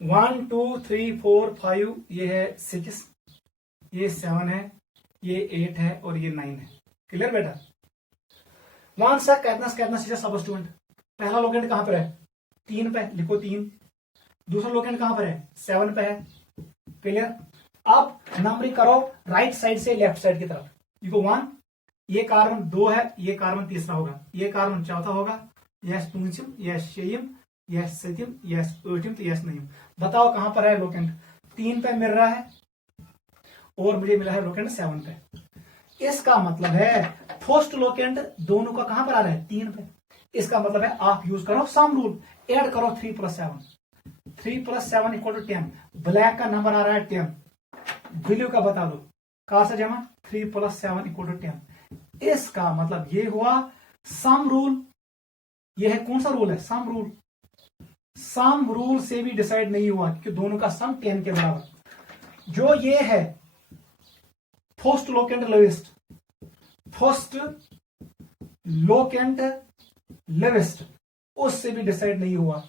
One two three four five, ये है 6, ये 7 है, ये 8 है और ये 9 है, क्लियर बेटा। वन सा कहना सबस्टिट्यूएंट, पहला लोकेंट कहां पर है 3 पे, लिखो 3। दूसरा लोकेंट कहां पर है 7 पे है, क्लियर। अब नंबरिंग करो राइट साइड से लेफ्ट साइड की तरफ। देखो 1, ये कार्बन 2 है, ये कार्बन तीसरा होगा, ये कार्बन चौथा होगा, yes 5, yes 6, yes 7, yes 8, yes 9। बताओ कहां पर है लोकेंट, 3 पे मिल रहा है और मुझे मिला है लोकेंट 7 पे। इसका मतलब है फर्स्ट लोकेंट दोनों का कहां पर आ रहा है 3 पे। इसका मतलब है आप यूज करो सम रूल, ऐड करो 3 + 7, 3 + 7 = 10। ब्लैक का नंबर आ रहा है 10, ब्लू का बता दो कहां से जमा, 3 + 7 = 10। इसका मतलब ये हुआ सम रूल। ये है कौन सा रूल है, सम रूल। सम रूल से भी डिसाइड नहीं हुआ कि दोनों का सम 10 के बराबर। जो ये है फर्स्ट लोकेंट लेवेस्ट, फर्स्ट लोकेंट लेवेस्ट, उससे भी डिसाइड नहीं हुआ।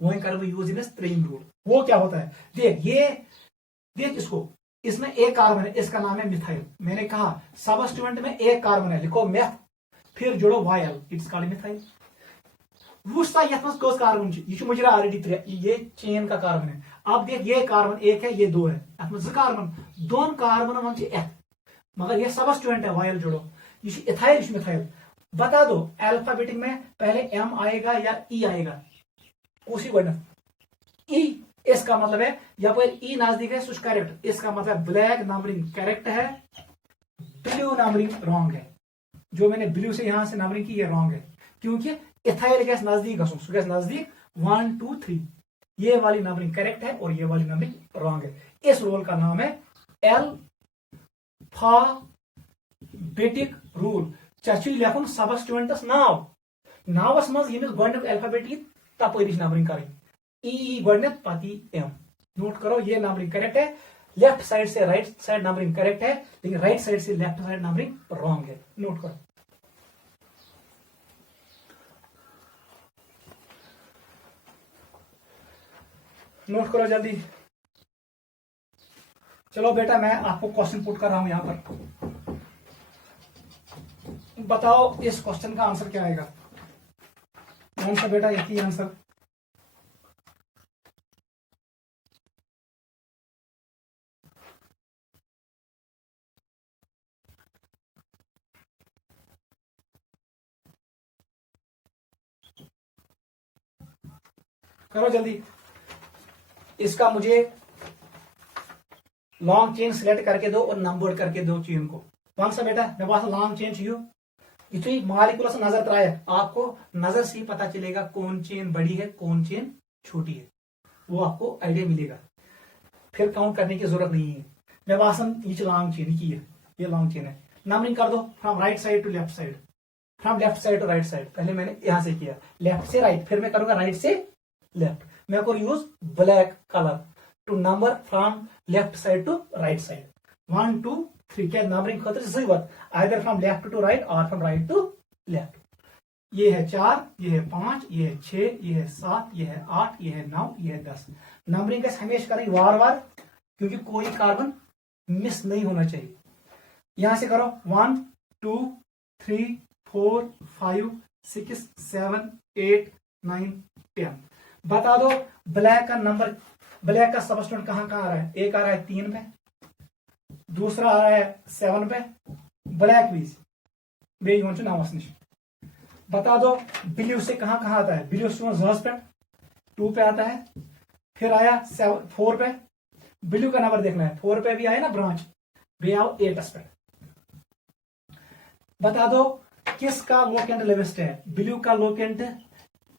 वहीं कर यूज इन स्ट्रीम रूल। वो क्या होता है, देख ये, देख इसको, इसमें एक कार्बन है, इसका नाम है मिथाइल। मैंने कहा सबस्टिट्यूएंट में एक कार्बन है, लिखो मेथ, फिर जोड़ो वायल, इट्स कॉल्ड मिथाइल। वुस्ता यथ मज कस कार्बन यह मुझे ऑलरेडी 3, ये चेन का कार्बन है। अब देख ये कार्बन 1 है, ये 2 है, अथ में 2 कार्बन, दोन कार्बन मन एथ, मगर ये सबस्टिट्यूएंट है, वायल जोड़ो, ये इथाइल, ये मिथाइल। बता दो अल्फाबेटिक में पहले एम आएगा या ई आएगा, उसी वर्ड ई। इसका मतलब है या पर ई नजदीक है सुच करेक्ट, इसका मतलब ब्लैक नंबरिंग करेक्ट है, ब्लू नंबरिंग रॉन्ग है। जो मैंने ब्लू से यहां से नंबरिंग की, ये रॉन्ग है, क्योंकि इथाइल गैस नजदीक गसुन, सु गैस नजदीक 1 2 3। ये वाली नंबरिंग करेक्ट है और ये वाली नंबरिंग रॉन्ग है। इस रूल का नाम है अल्फाबेटिक रूल। चर्चु लेखुन सबस्टिट्यूएंटस नाव, नावस मज यमिस गोडनेक अल्फाबेट तपरी नंबरिंग करें, ई गोडनेक पति एम। नोट करो ये नंबरिंग करेक्ट है, लेफ्ट साइड से राइट साइड नंबरिंग करेक्ट है, लेकिन राइट साइड से लेफ्ट साइड नंबरिंग रॉन्ग है। नोट करो। नोट करो जल्दी। चलो बेटा मैं आपको क्वेश्चन पुट कर रहा हूं यहां पर, बताओ इस क्वेश्चन का आंसर क्या आएगा। कौन सा बेटा, एक ही आंसर। करो जल्दी। इसका मुझे लॉन्ग चेन सिलेक्ट करके दो और नंबर करके दो चेन को। कौन सा बेटा, मेरे पास लॉन्ग चेन चाहिए। इतनी मालिकुलस नजर कराए, आपको नजर से ही पता चलेगा कौन चेन बड़ी है कौन चेन छोटी है, वो आपको आइडिया मिलेगा, फिर काउंट करने की जरूरत नहीं है। मेरे पास ये लॉन्ग चेन की है, ये लॉन्ग चेन है। नंबरिंग कर दो from right side to left side, from left side to right side. पहले मैंने यहां से किया लेफ्ट से राइट, फिर मैं करूंगा राइट से लेफ्ट। मैं को use black colour to number from left side to right side. 1 2 3 क्या नंबरिंग खतर सही बात, either from left to right और फ्रॉम राइट टू लेफ्ट। ये है 4, ये है 5, ये है 6, ये है 7, ये है 8, ये है 9, ये है 10। नंबरिंग का हमेशा करें वार वार, क्योंकि कोई कार्बन मिस नहीं होना चाहिए। यहां से करो 1 2 3 4 5 6 7 8 9 10। बता दो ब्लैक का नंबर, ब्लैक का सबस्टिट्यूएंट कहां कहां आ रहा है? एक आ रहा है 3 पे, दूसरा आ रहा है 7 पे, ब्लैक बीज बे नावस निश। बता दो ब्लू से कहां कहां आता है? ब्लू जहस पे 2 पे आता है, फिर आया 4 पे, ब्लू का नंबर देखना है, 4 पे भी आया ना ब्रांच, भी आओ 8 पे। बता दो किसका लोकेंट लेवेस्ट है? ब्लू का लोकेंट,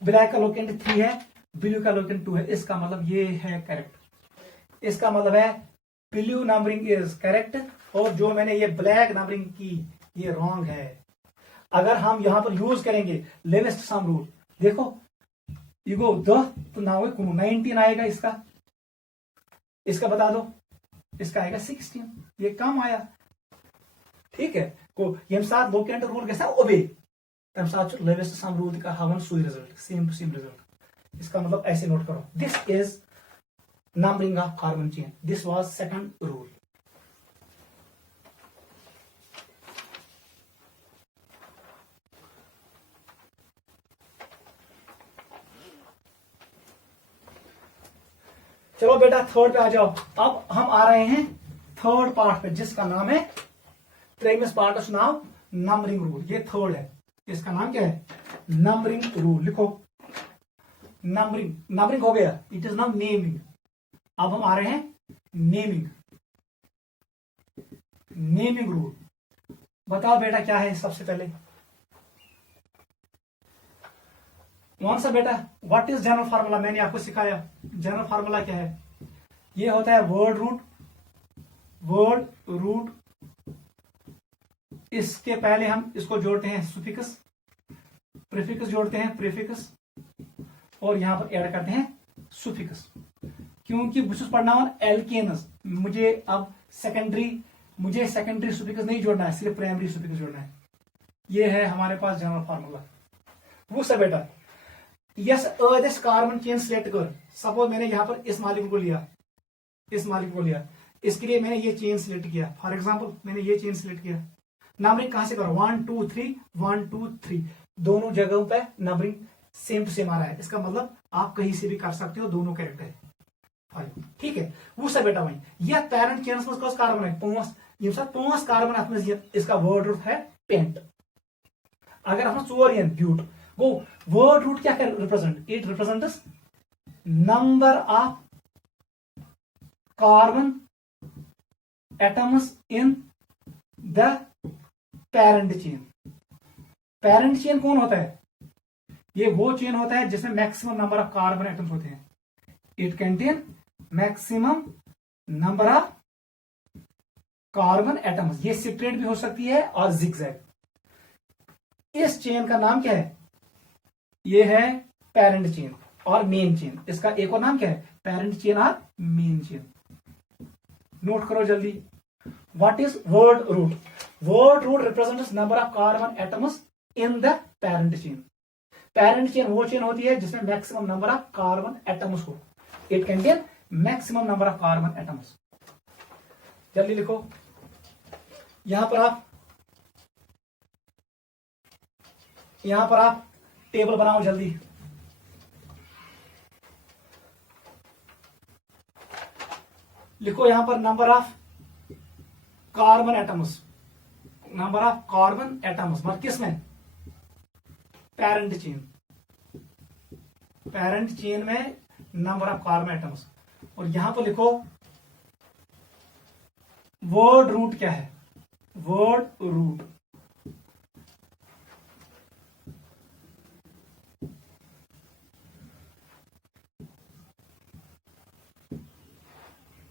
ब्लैक का लोकेंट 3 है, ब्लू का लोकेंट 2 है। इसका मतलब ये है करेक्ट। इसका मतलब है ब्लू नंबरिंग इज करेक्ट, और जो मैंने ये ब्लैक नंबरिंग की ये रॉन्ग है। अगर हम यहां पर यूज करेंगे लेवेस्ट सम रूल, देखो इगो 10 तो ना हो 19 आएगा इसका, इसका बता दो, इसका आएगा 16, ये कम आया। ठीक है, को यम साथ लोकेंट रूल गसा ओबे, तम साथ लेवेस्ट सम रूल का हवन सुई result, same to same result. इसका मतलब ऐसे नोट करो, this is numbering of carbon chain, this was second rule. चलो बेटा थर्ड पे आ जाओ। अब हम आ रहे हैं थर्ड पार्ट पे, जिसका नाम है ट्रेमिस पार्ट ऑफ नाम नंबरिंग रूल। ये थर्ड है, इसका नाम क्या है? Numbering rule. लिखो नंबरिंग, नंबरिंग हो गया, इट इज नाउ नेमिंग। अब हम आ रहे हैं नेमिंग, नेमिंग रूल। बताओ बेटा क्या है सबसे पहले? कौन सा बेटा? What is general formula? मैंने आपको सिखाया जनरल फार्मूला क्या है। ये होता है वर्ड रूट, वर्ड रूट, इसके पहले हम इसको जोड़ते हैं सुफिक्स, प्रीफिक्स जोड़ते हैं प्रीफिक्स, और यहां पर ऐड करते हैं सुफिक्स। क्योंकि बुशुस पढ़ना हो एल्केनस, मुझे अब मुझे सेकेंडरी सुफिक्स नहीं जोड़ना है, सिर्फ प्राइमरी सुफिक्स जोड़ना है। ये है हमारे पास जनरल फार्मूला। वो सब बेटा यस अर्थ कार्बन चेन सिलेक्ट कर। सपोज मैंने यहां पर इस मालिक को लिया, इस मालिक को लिया, इसके लिए मैंने ये चेन सिलेक्ट किया। फॉर एग्जांपल मैंने ये चेन सिलेक्ट किया। नंबरिंग कहां से करो? 1 2 3 1 2 3, दोनों जगहों पे नंबरिंग सेम टू सेम आ रहा है। इसका मतलब आप कहीं से भी कर सकते हो, दोनों करेक्ट है। ठीक है, वो सब बेटा वही यह पेरेंट चेन में कार्बन है 5, ये सब 5 कार्बन अत में, इसका वर्ड रूट है पेंट। अगर हम 4 यन ब्यूट गो, वर्ड रूट क्या represent? It represents number of carbon atoms in the parent chain. Parent chain कौन होता है? ये वो चेन होता है जिसमें maximum number of carbon atoms होते हैं। It contain maximum number of carbon atoms. ये स्ट्रेट भी हो सकती है और जिगजैग। इस चेन का नाम क्या है? ये है पेरेंट चेन और मेन चेन। इसका एक और नाम क्या है? पेरेंट चेन और मेन चेन। नोट करो जल्दी। What is word root? Word root represents number of carbon atoms in the parent chain. Parent chain वो चेन होती है जिसमें maximum number of carbon atoms हो। It contain maximum number of carbon atoms. जल्दी लिखो। यहां पर आप टेबल बनाओ जल्दी। लिखो यहां पर number of carbon atoms, number of carbon atoms मतलब किसमें? पेरेंट चेन, पेरेंट चेन में नंबर ऑफ कार्बन एटम्स। और यहां पर लिखो वर्ड रूट क्या है? वर्ड रूट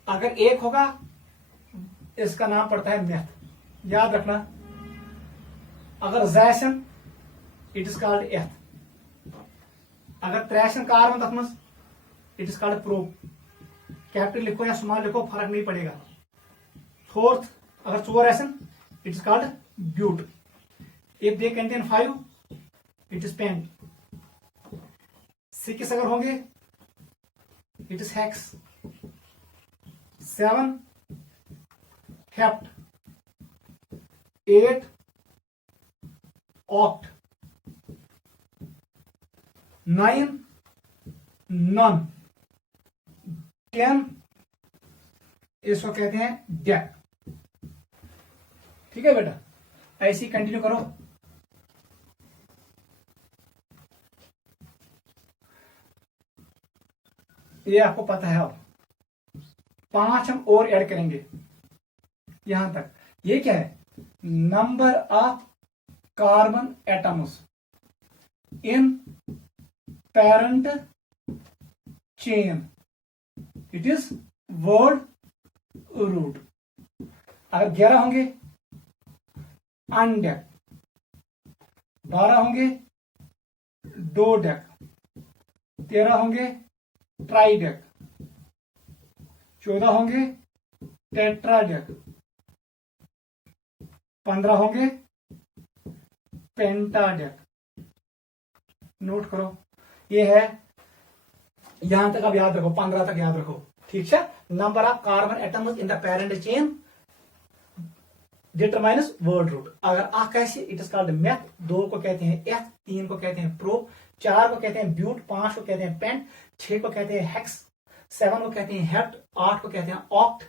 अगर एक होगा इसका नाम पड़ता है मेथ। याद रखना, अगर जैसन इट इज कॉल्ड एथ, अगर त्रेशन कार्बन तथ मज it is called pro. Capital लिखो या स्मॉल लिखो फर्क नहीं पड़ेगा। फोर्थ अगर 4 एसन it is called but. If they contain 5 it is pent. 6 अगर होंगे it is hex. 7 hept. 8 oct. 9 non. 10 इसको कहते हैं डेक। ठीक है बेटा, ऐसे ही कंटिन्यू करो। ये आपको पता है। अब 5 हम और ऐड करेंगे यहां तक। ये क्या है? Number of carbon atoms in parent chain, it is word root. अगर 11 होंगे अनडेक, 12 होंगे डोडेक, 13 होंगे ट्राइडेक, 14 होंगे टेट्राडेक, 15 होंगे पेंटाडेक। नोट करो, ये है यहां तक। अब याद रखो, 15 तक याद रखो। ठीक है। Number of carbon atoms in the parent chain determines word root. अगर आ कैसे, इट इज कॉल्ड मेथ। 2 को कहते हैं एथ, 3 को कहते हैं प्रो, 4 को कहते हैं ब्यूट, 5 को कहते हैं पेंट, 6 को कहते हैं हेक्स, 7 को कहते हैं हेप्ट, 8 को कहते हैं ऑक्ट,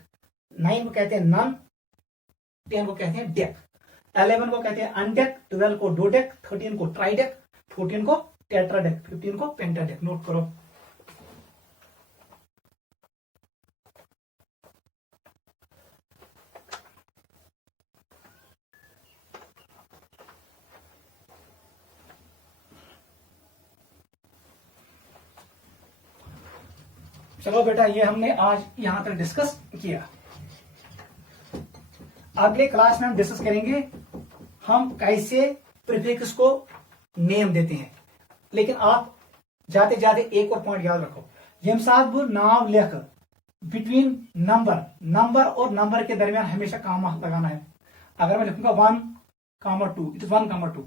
9 को कहते हैं नन, 10 को कहते हैं डेक, 11 को कहते हैं अनडेक, 12 को डोडेक, 13 को ट्राइडेक, 14 को टेट्राडेक, 15 को पेंटाडेक। नोट करो। चलो बेटा, ये हमने आज यहां तक डिस्कस किया। अगले क्लास में हम डिस्कस करेंगे हम कैसे प्रीफिक्स को नेम देते हैं। लेकिन आप जाते जाते एक और पॉइंट याद रखो। यम साथ वो नाम लेख बिटवीन नंबर और नंबर के दरमियान हमेशा कामा लगाना है। अगर मैं लिखूंगा 1, 2, इट इज 1, 2।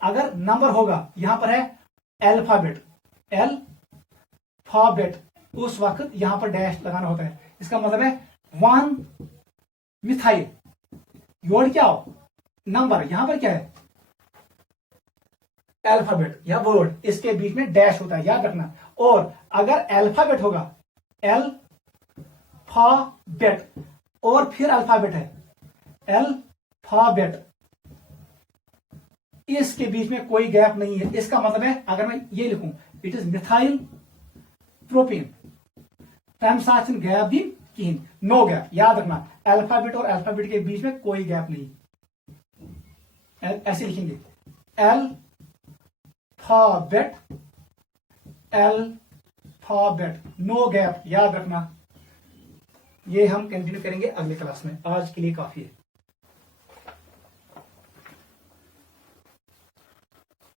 अगर नंबर होगा, यहां पर है अल्फाबेट, अल्फाबेट, उस वक्त यहां पर डैश लगाना होता है। इसका मतलब है 1 मिथाइल। योड क्या हो? नंबर। यहां पर क्या है? अल्फाबेट या वर्ड, इसके बीच में डैश होता है, याद रखना। और अगर अल्फाबेट होगा, अल्फाबेट और फिर अल्फाबेट है, अल्फाबेट, इसके बीच में कोई गैप नहीं है। इसका मतलब है अगर मैं ये लिखूं इट इज मिथाइल प्रोपेन, तम साथ गैप दी किन, नो गैप। याद रखना, अल्फाबेट और अल्फाबेट के बीच में कोई गैप नहीं। ऐसे लिखेंगे अल्फाबेट, अल्फाबेट, नो गैप। याद रखना। ये हम कंटिन्यू करेंगे अगली क्लास में। आज के लिए काफी है।